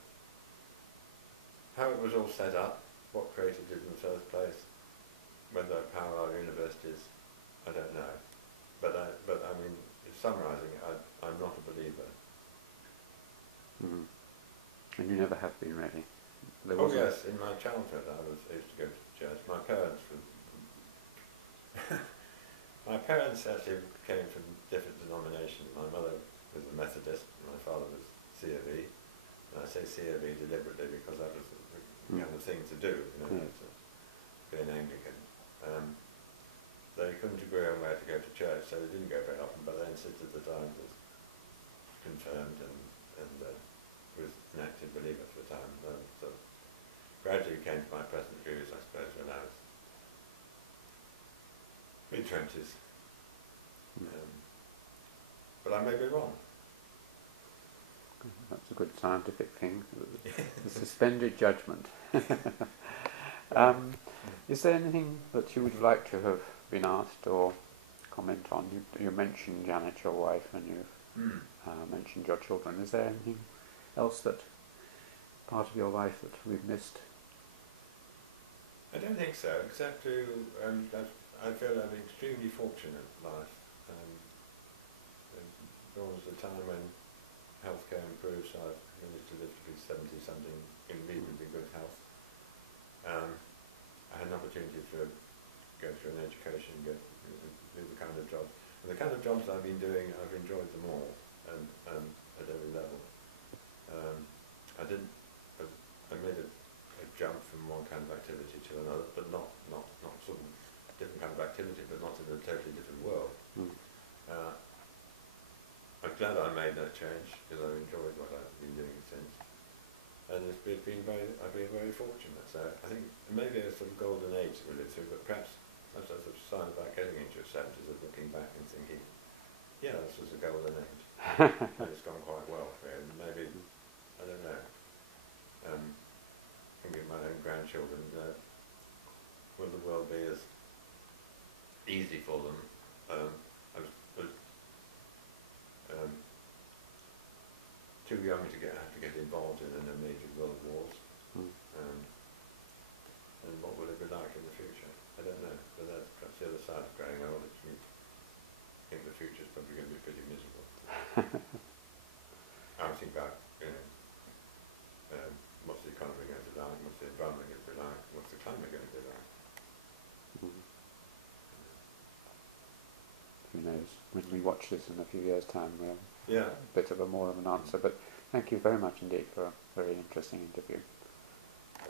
How it was all set up, what created it in the first place, whether I parallel universities, I don't know. But I mean, summarising it, I'm not a believer. And you never have been, really? Oh yes, in my childhood I used to go to church. My parents were my parents actually came from different denominations. My mother was a Methodist, and my father was C of E. And I say C of E deliberately because that was the kind of thing to do, to be an Anglican. They couldn't agree on where to go to church, so they didn't go very often, but they insisted that I was confirmed and was an active believer for the time. So gradually came to my present views, I suppose, when I was mid-20s. But I may be wrong. That's a good scientific thing. The suspended judgment. Is there anything that you would like to have been asked or comment on? You mentioned Janet, your wife, and you've mentioned your children. Is there anything else that part of your life that we've missed? I don't think so, except I feel I'm extremely fortunate in life. There was a time when healthcare improved, so I've managed to live to be 70-something in reasonably good health. I had an opportunity to go through an education, do the kind of job. And the kind of jobs I've been doing, I've enjoyed them all, and at every level. I made a jump from one kind of activity to another, but not sort of different kind of activity, but not in a totally different world. I'm glad I made that change because I've enjoyed what I've been doing since, and I've been very fortunate. So I think maybe a sort of golden age that we lived through, but perhaps that's a sort of sign about getting into your 70s of looking back and thinking, yeah, this was a golden age. It's gone quite well for me. Maybe, I don't know. Thinking of my own grandchildren, will the world be as easy for them? I was too young to have to get involved in any major world wars. And what will it be like in the future? I don't know, but that's perhaps the other side of growing old. I think the future is probably going to be pretty miserable. I think about, what's the economy going to be like, what's the environment going to be like, what's the climate going to be like. Who knows? When we watch this in a few years' time, we'll Yeah. a bit of a more of an answer. But thank you very much indeed for a very interesting interview.